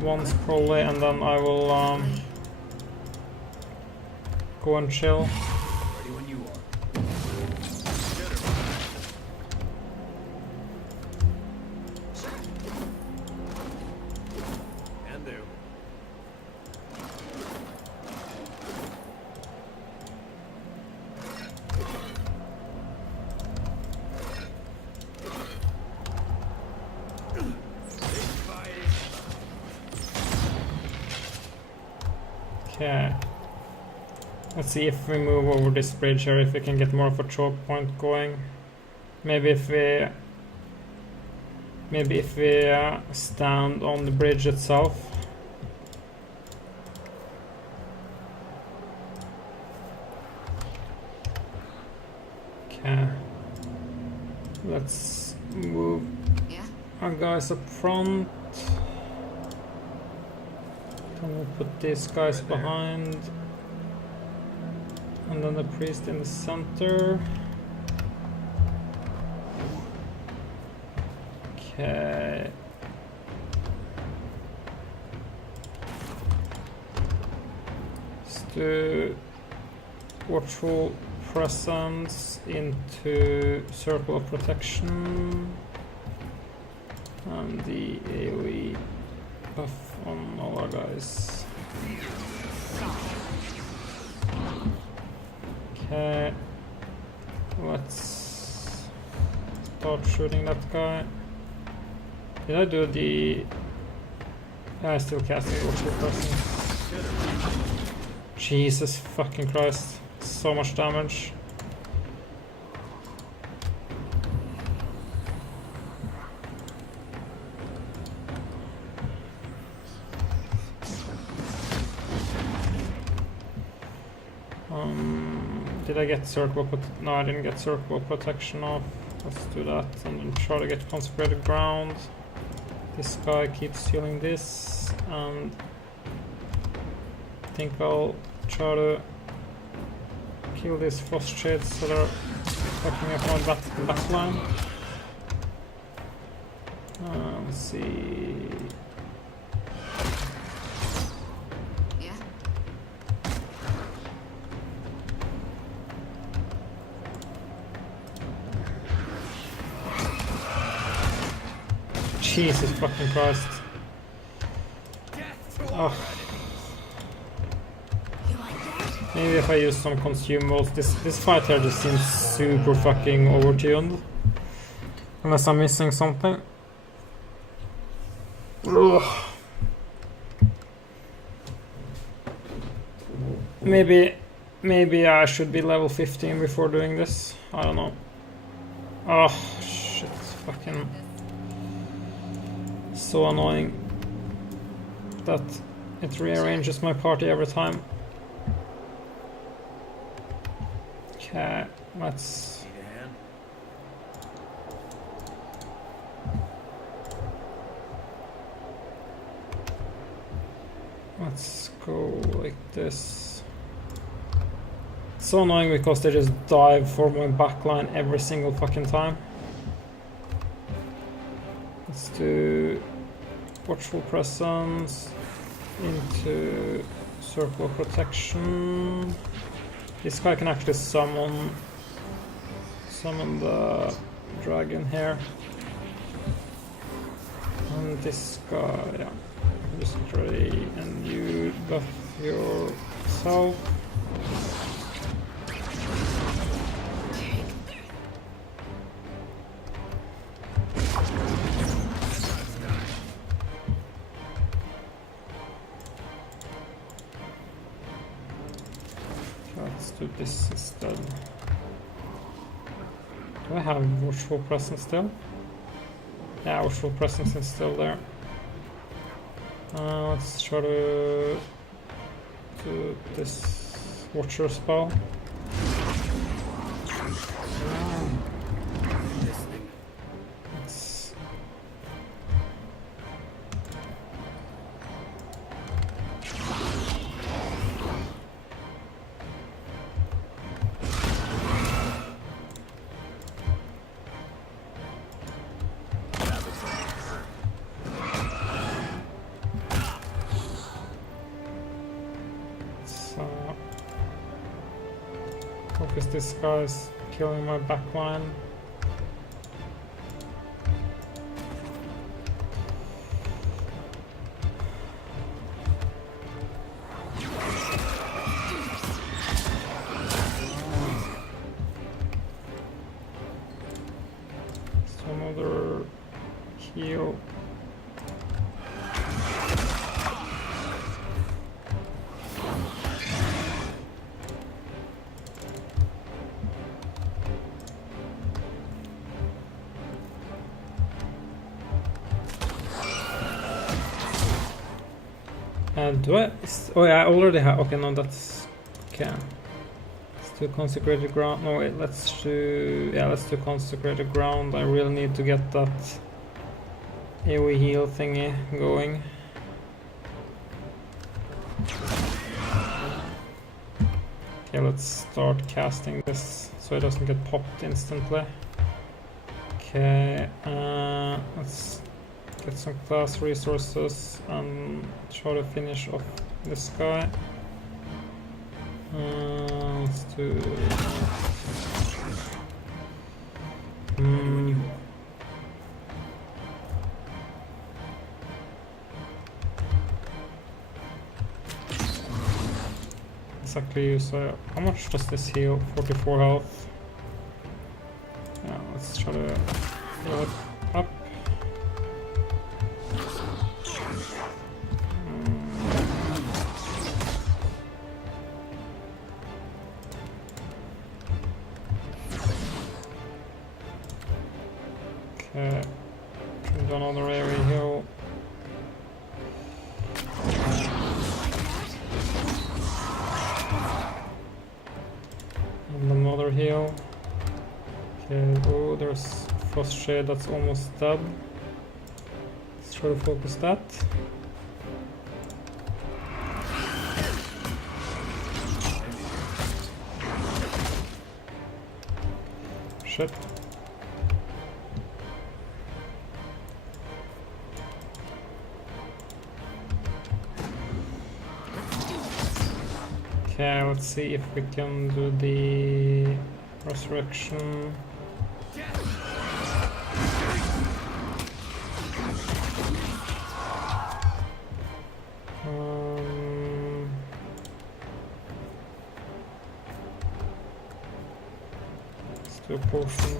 Once probably, and then I will go and chill. Ready when you are. And do. Okay. Let's see if we move over this bridge here, if we can get more of a choke point going. Maybe if we stand on the bridge itself. Okay. Let's move our guys up front. And we'll put these guys behind. And then the priest in the center. Okay. Let's do watchful presence into circle of protection. And the AoE buff on all our guys. Okay, let's start shooting that guy. Did I do the... I still casting watchful presence. Jesus fucking Christ, so much damage. Did I get circle? No, I didn't get circle protection off. Let's do that and then try to get consecrated ground. This guy keeps healing this, and I think I'll try to kill these frost shades that are fucking up my back line. Let's see. Jesus fucking Christ. Oh. Maybe if I use some consumables. This fight here just seems super fucking overtuned. Unless I'm missing something. Ugh. Maybe I should be level 15 before doing this. I don't know. Oh shit, fucking so annoying that it rearranges my party every time. Okay, let's go like this. It's so annoying because they just dive for my backline every single fucking time. Let's do watchful presence into circle of protection. This guy can actually summon the dragon here. And this guy, yeah. Just ready, and you buff yourself. Let's do this instead. Do I have watchful presence still? Yeah, watchful presence is still there. Let's try to do this watcher spell. Let's focus this guy's killing my backline. Some other heal. Do I? Oh yeah, I already have. Okay, no, that's okay. Let's do consecrated ground. No wait, let's do. Yeah, let's do consecrated ground. I really need to get that AoE heal thingy going. Okay, let's start casting this so it doesn't get popped instantly. Okay, let's get some class resources and try to finish off this guy. Let's do... Exactly use how much does this heal? 44 health. Yeah, let's try to heal it up. Okay, do another area heal. And another heal. Okay, oh, there's Frost Shade that's almost dead. Let's try to focus that. Shit. Okay, let's see if we can do the resurrection. Let's do a potion.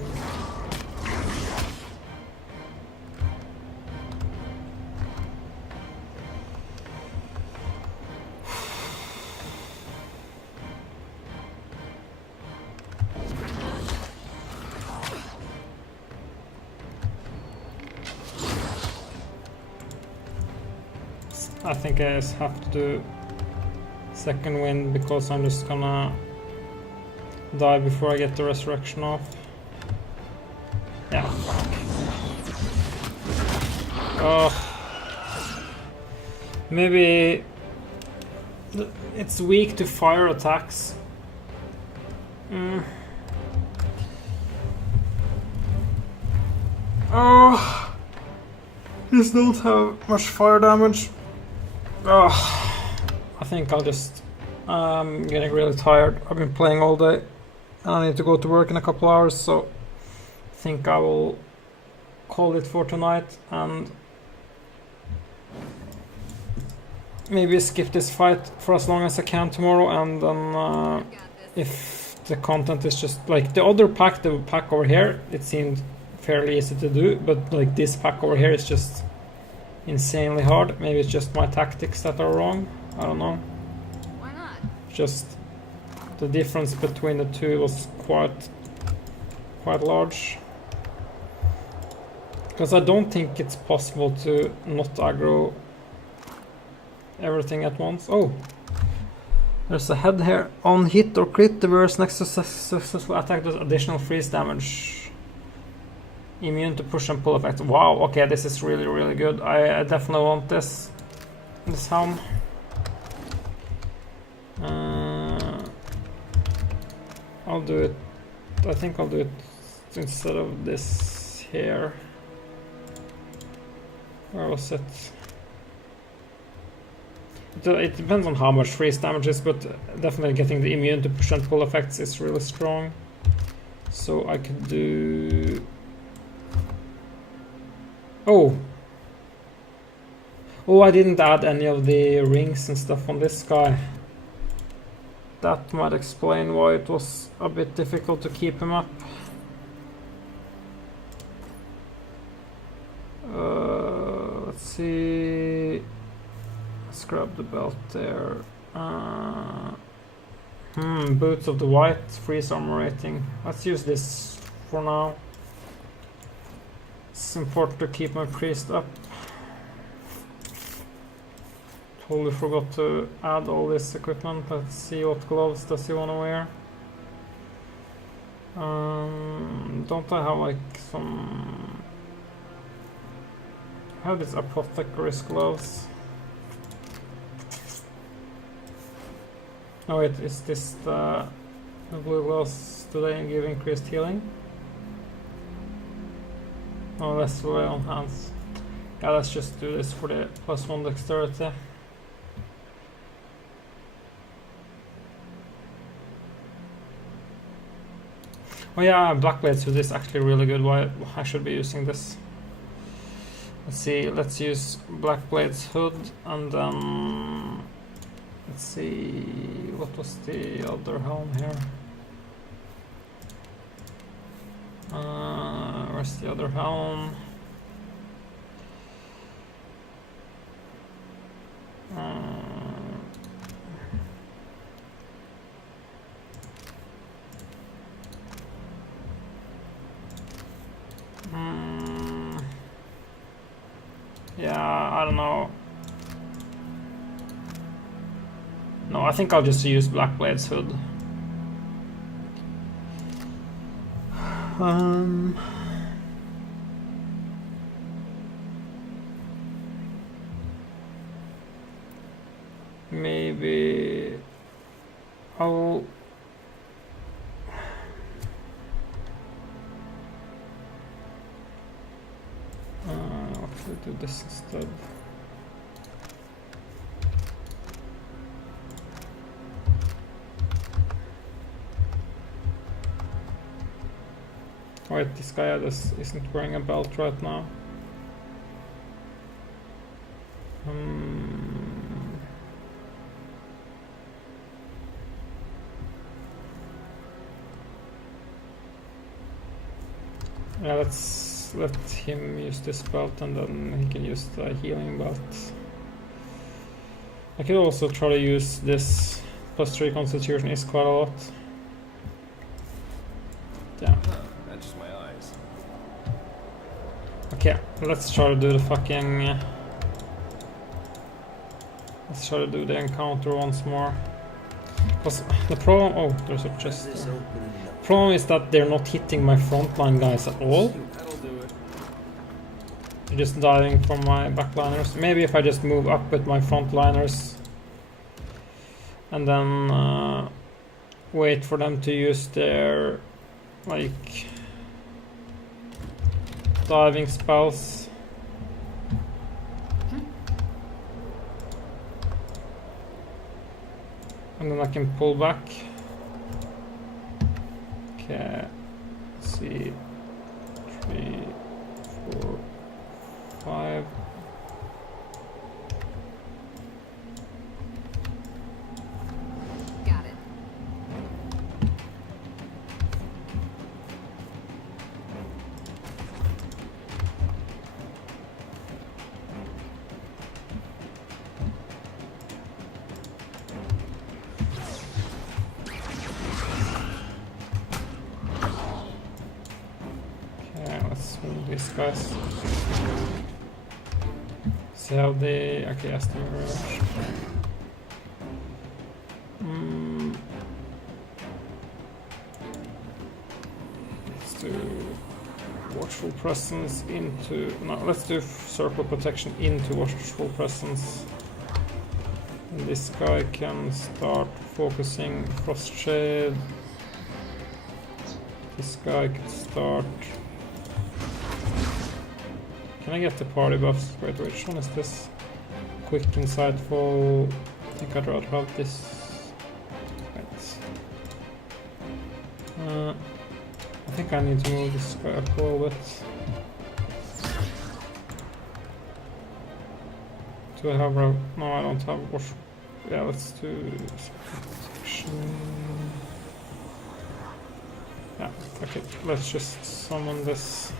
I think I just have to do second wind because I'm just gonna die before I get the resurrection off. Yeah, fuck. Maybe it's weak to fire attacks. Oh, this don't have much fire damage. I think I'll just... I'm getting really tired. I've been playing all day and I need to go to work in a couple hours, so I think I will call it for tonight and maybe skip this fight for as long as I can tomorrow, and then if the content is just like the other pack, the pack over here, it seemed fairly easy to do, but like this pack over here is just insanely hard. Maybe it's just my tactics that are wrong. I don't know. Why not? Just the difference between the two was quite large. Because I don't think it's possible to not aggro everything at once. Oh, there's a head here. On hit or crit, the verse next to successful attack does additional freeze damage. Immune to push and pull effects. Wow, okay, this is really, really good. I definitely want this helm. I'll do it. I think I'll do it instead of this here. Where was it? It depends on how much freeze damage is, but definitely getting the immune to push and pull effects is really strong. So I could do... Oh, I didn't add any of the rings and stuff on this guy. That might explain why it was a bit difficult to keep him up. Let's see. Let's grab the belt there. Boots of the White, freeze armor rating. Let's use this for now. It's important to keep my priest up. Totally forgot to add all this equipment. Let's see what gloves does he want to wear. Don't I have like some... I have these apothecary's gloves. Oh wait, is this the blue gloss today give increased healing? Oh, less royal on hands. Yeah, let's just do this for the +1 dexterity. Oh yeah, Black Blades with this actually really good. Why I should be using this. Let's see, let's use Black Blades Hood and then let's see, what was the other helm here? Where's the other helm? Yeah, I don't know. No, I think I'll just use Black Blade's Hood. Maybe I'll do this instead. Wait, this guy isn't wearing a belt right now. Yeah, let's let him use this belt and then he can use the healing belt. I could also try to use this +3 constitution is quite a lot. Yeah. That's my eyes. Okay, let's try to do the fucking... let's try to do the encounter once more. Because the problem... oh, there's a chest there. The problem is that they're not hitting my frontline guys at all. They're just diving for my backliners. Maybe if I just move up with my frontliners and then wait for them to use their like diving spells. And then I can pull back. Okay, let's see, 3, 4, 5. Got it. These guys. See how they... okay, yes, they let's do watchful presence into... no, let's do circle protection into watchful presence. And this guy can start focusing frost shade. This guy can start... can I get the party buffs? Wait, which one is this? Quick, insightful. I think I'd rather have this. Wait. I think I need to move this guy up a little bit. Do I have a... no, I don't have watch. Yeah, let's do protection. Yeah, okay, let's just summon this.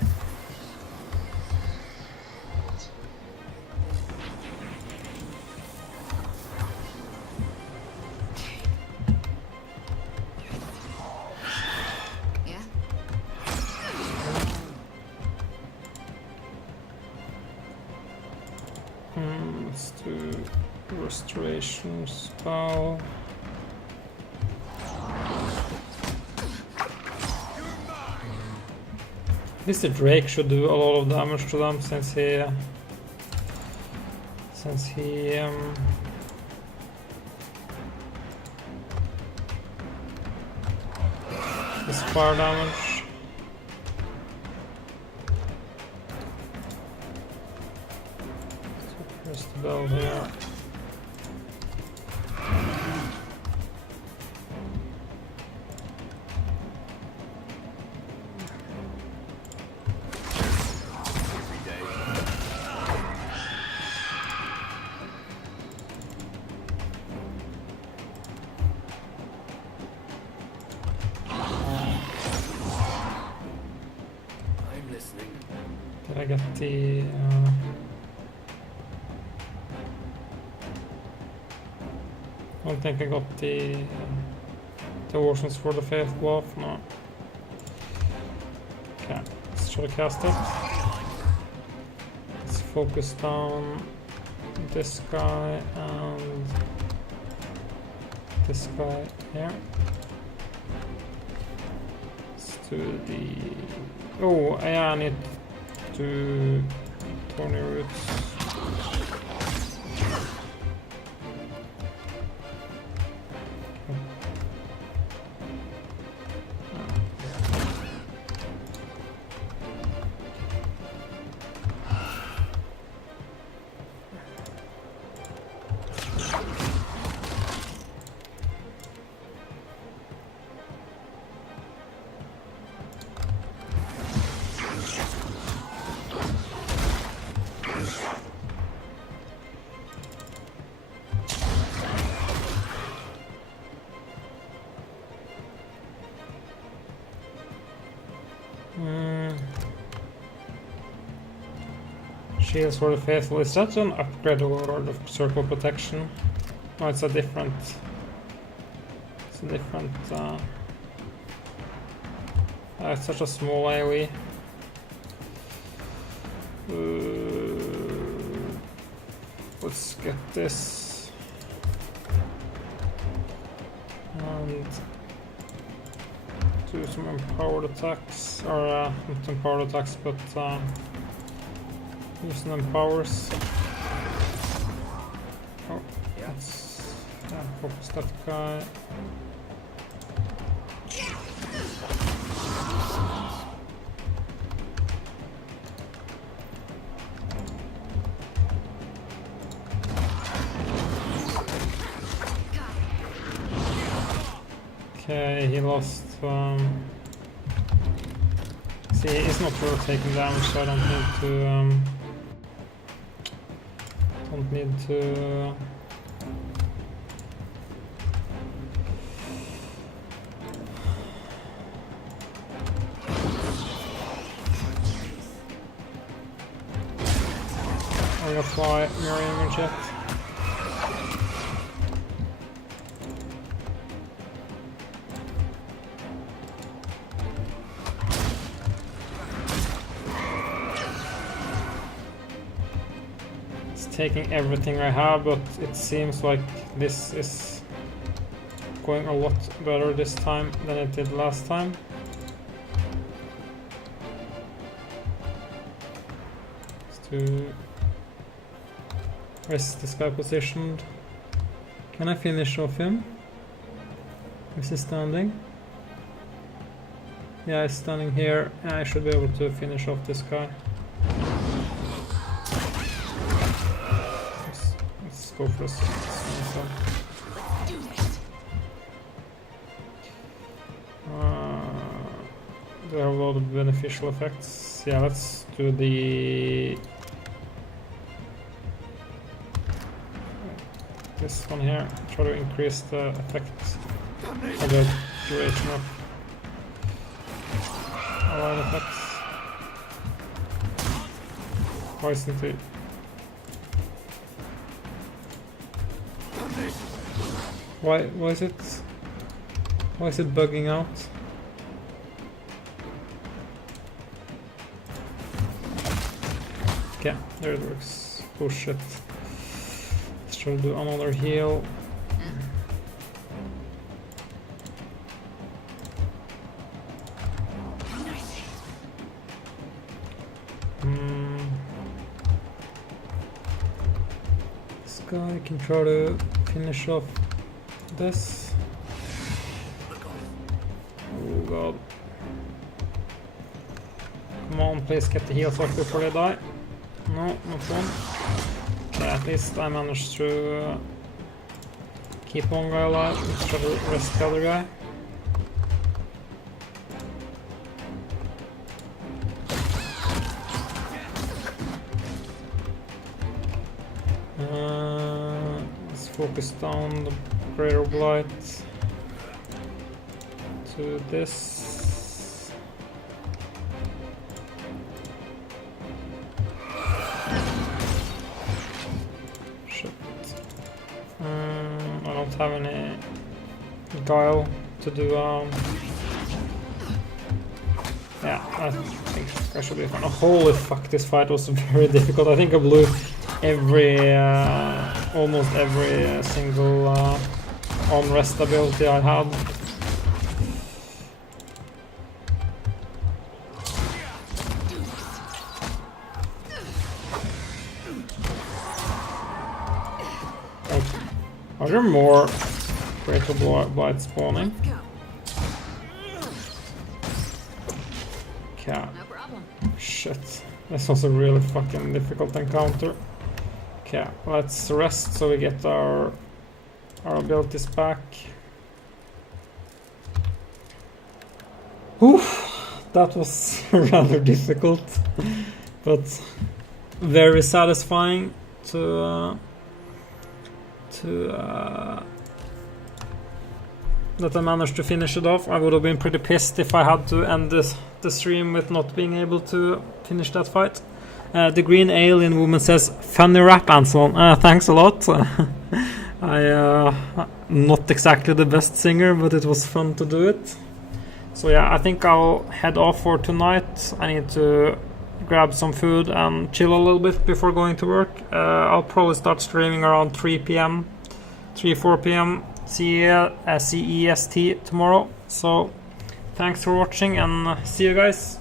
Let's do restoration spell. At least the Drake should do a lot of damage to them since he fire damage. Press the bell here. Did I get the... I don't think I got the oceans for the faithful off, no. Okay, let's try to cast it. Let's focus down this guy and this guy here. Let's do the... Oh, yeah, I need to Thorny Roots. Shields for the Faithful, is that an upgrade or the Circle Protection? No, it's a different... It's a different... it's such a small AoE. Let's get this. And... do some empowered attacks, or not empowered attacks, but use some empowers. Oh, let's focus that guy. Okay, he lost. See, it's not worth taking damage, so I don't need to. Don't need to. I'm gonna fly mirror image it. Taking everything I have, but it seems like this is going a lot better this time than it did last time. Just to rest this guy positioned. Can I finish off him? Is he standing? Yeah, he's standing here. Yeah, I should be able to finish off this guy. Go for this. Do I have a lot of beneficial effects? Yeah, let's do the this one here. Try to increase the effect of the duration of allied effects. Why isn't it? Why is it bugging out? Okay, there it works. Oh shit. Let's try to do another heal. This guy can try to finish off this. Oh god. Come on, please get the heals off before they die. No, not one. Okay, at least I managed to keep one guy alive. Let's try to rest the other guy. Let's focus down the Greater Blight to this. Shit. I don't have any guile to do. Yeah, I think I should be fine. Oh, holy fuck, this fight was very difficult. I think I blew every, almost every single on-rest ability I had. Are there more Greater Blight spawning? Okay. No problem. Shit. This was a really fucking difficult encounter. Okay, let's rest so we get our abilities back. Whew, that was rather difficult, but very satisfying that I managed to finish it off. I would have been pretty pissed if I had to end the stream with not being able to finish that fight. The green alien woman says, "Funny rap, Anselm." Thanks a lot. Not exactly the best singer, but it was fun to do it. So yeah, I think I'll head off for tonight. I need to grab some food and chill a little bit before going to work. I'll probably start streaming around 3 p.m. 4 p.m. CEST tomorrow. So thanks for watching and see you guys.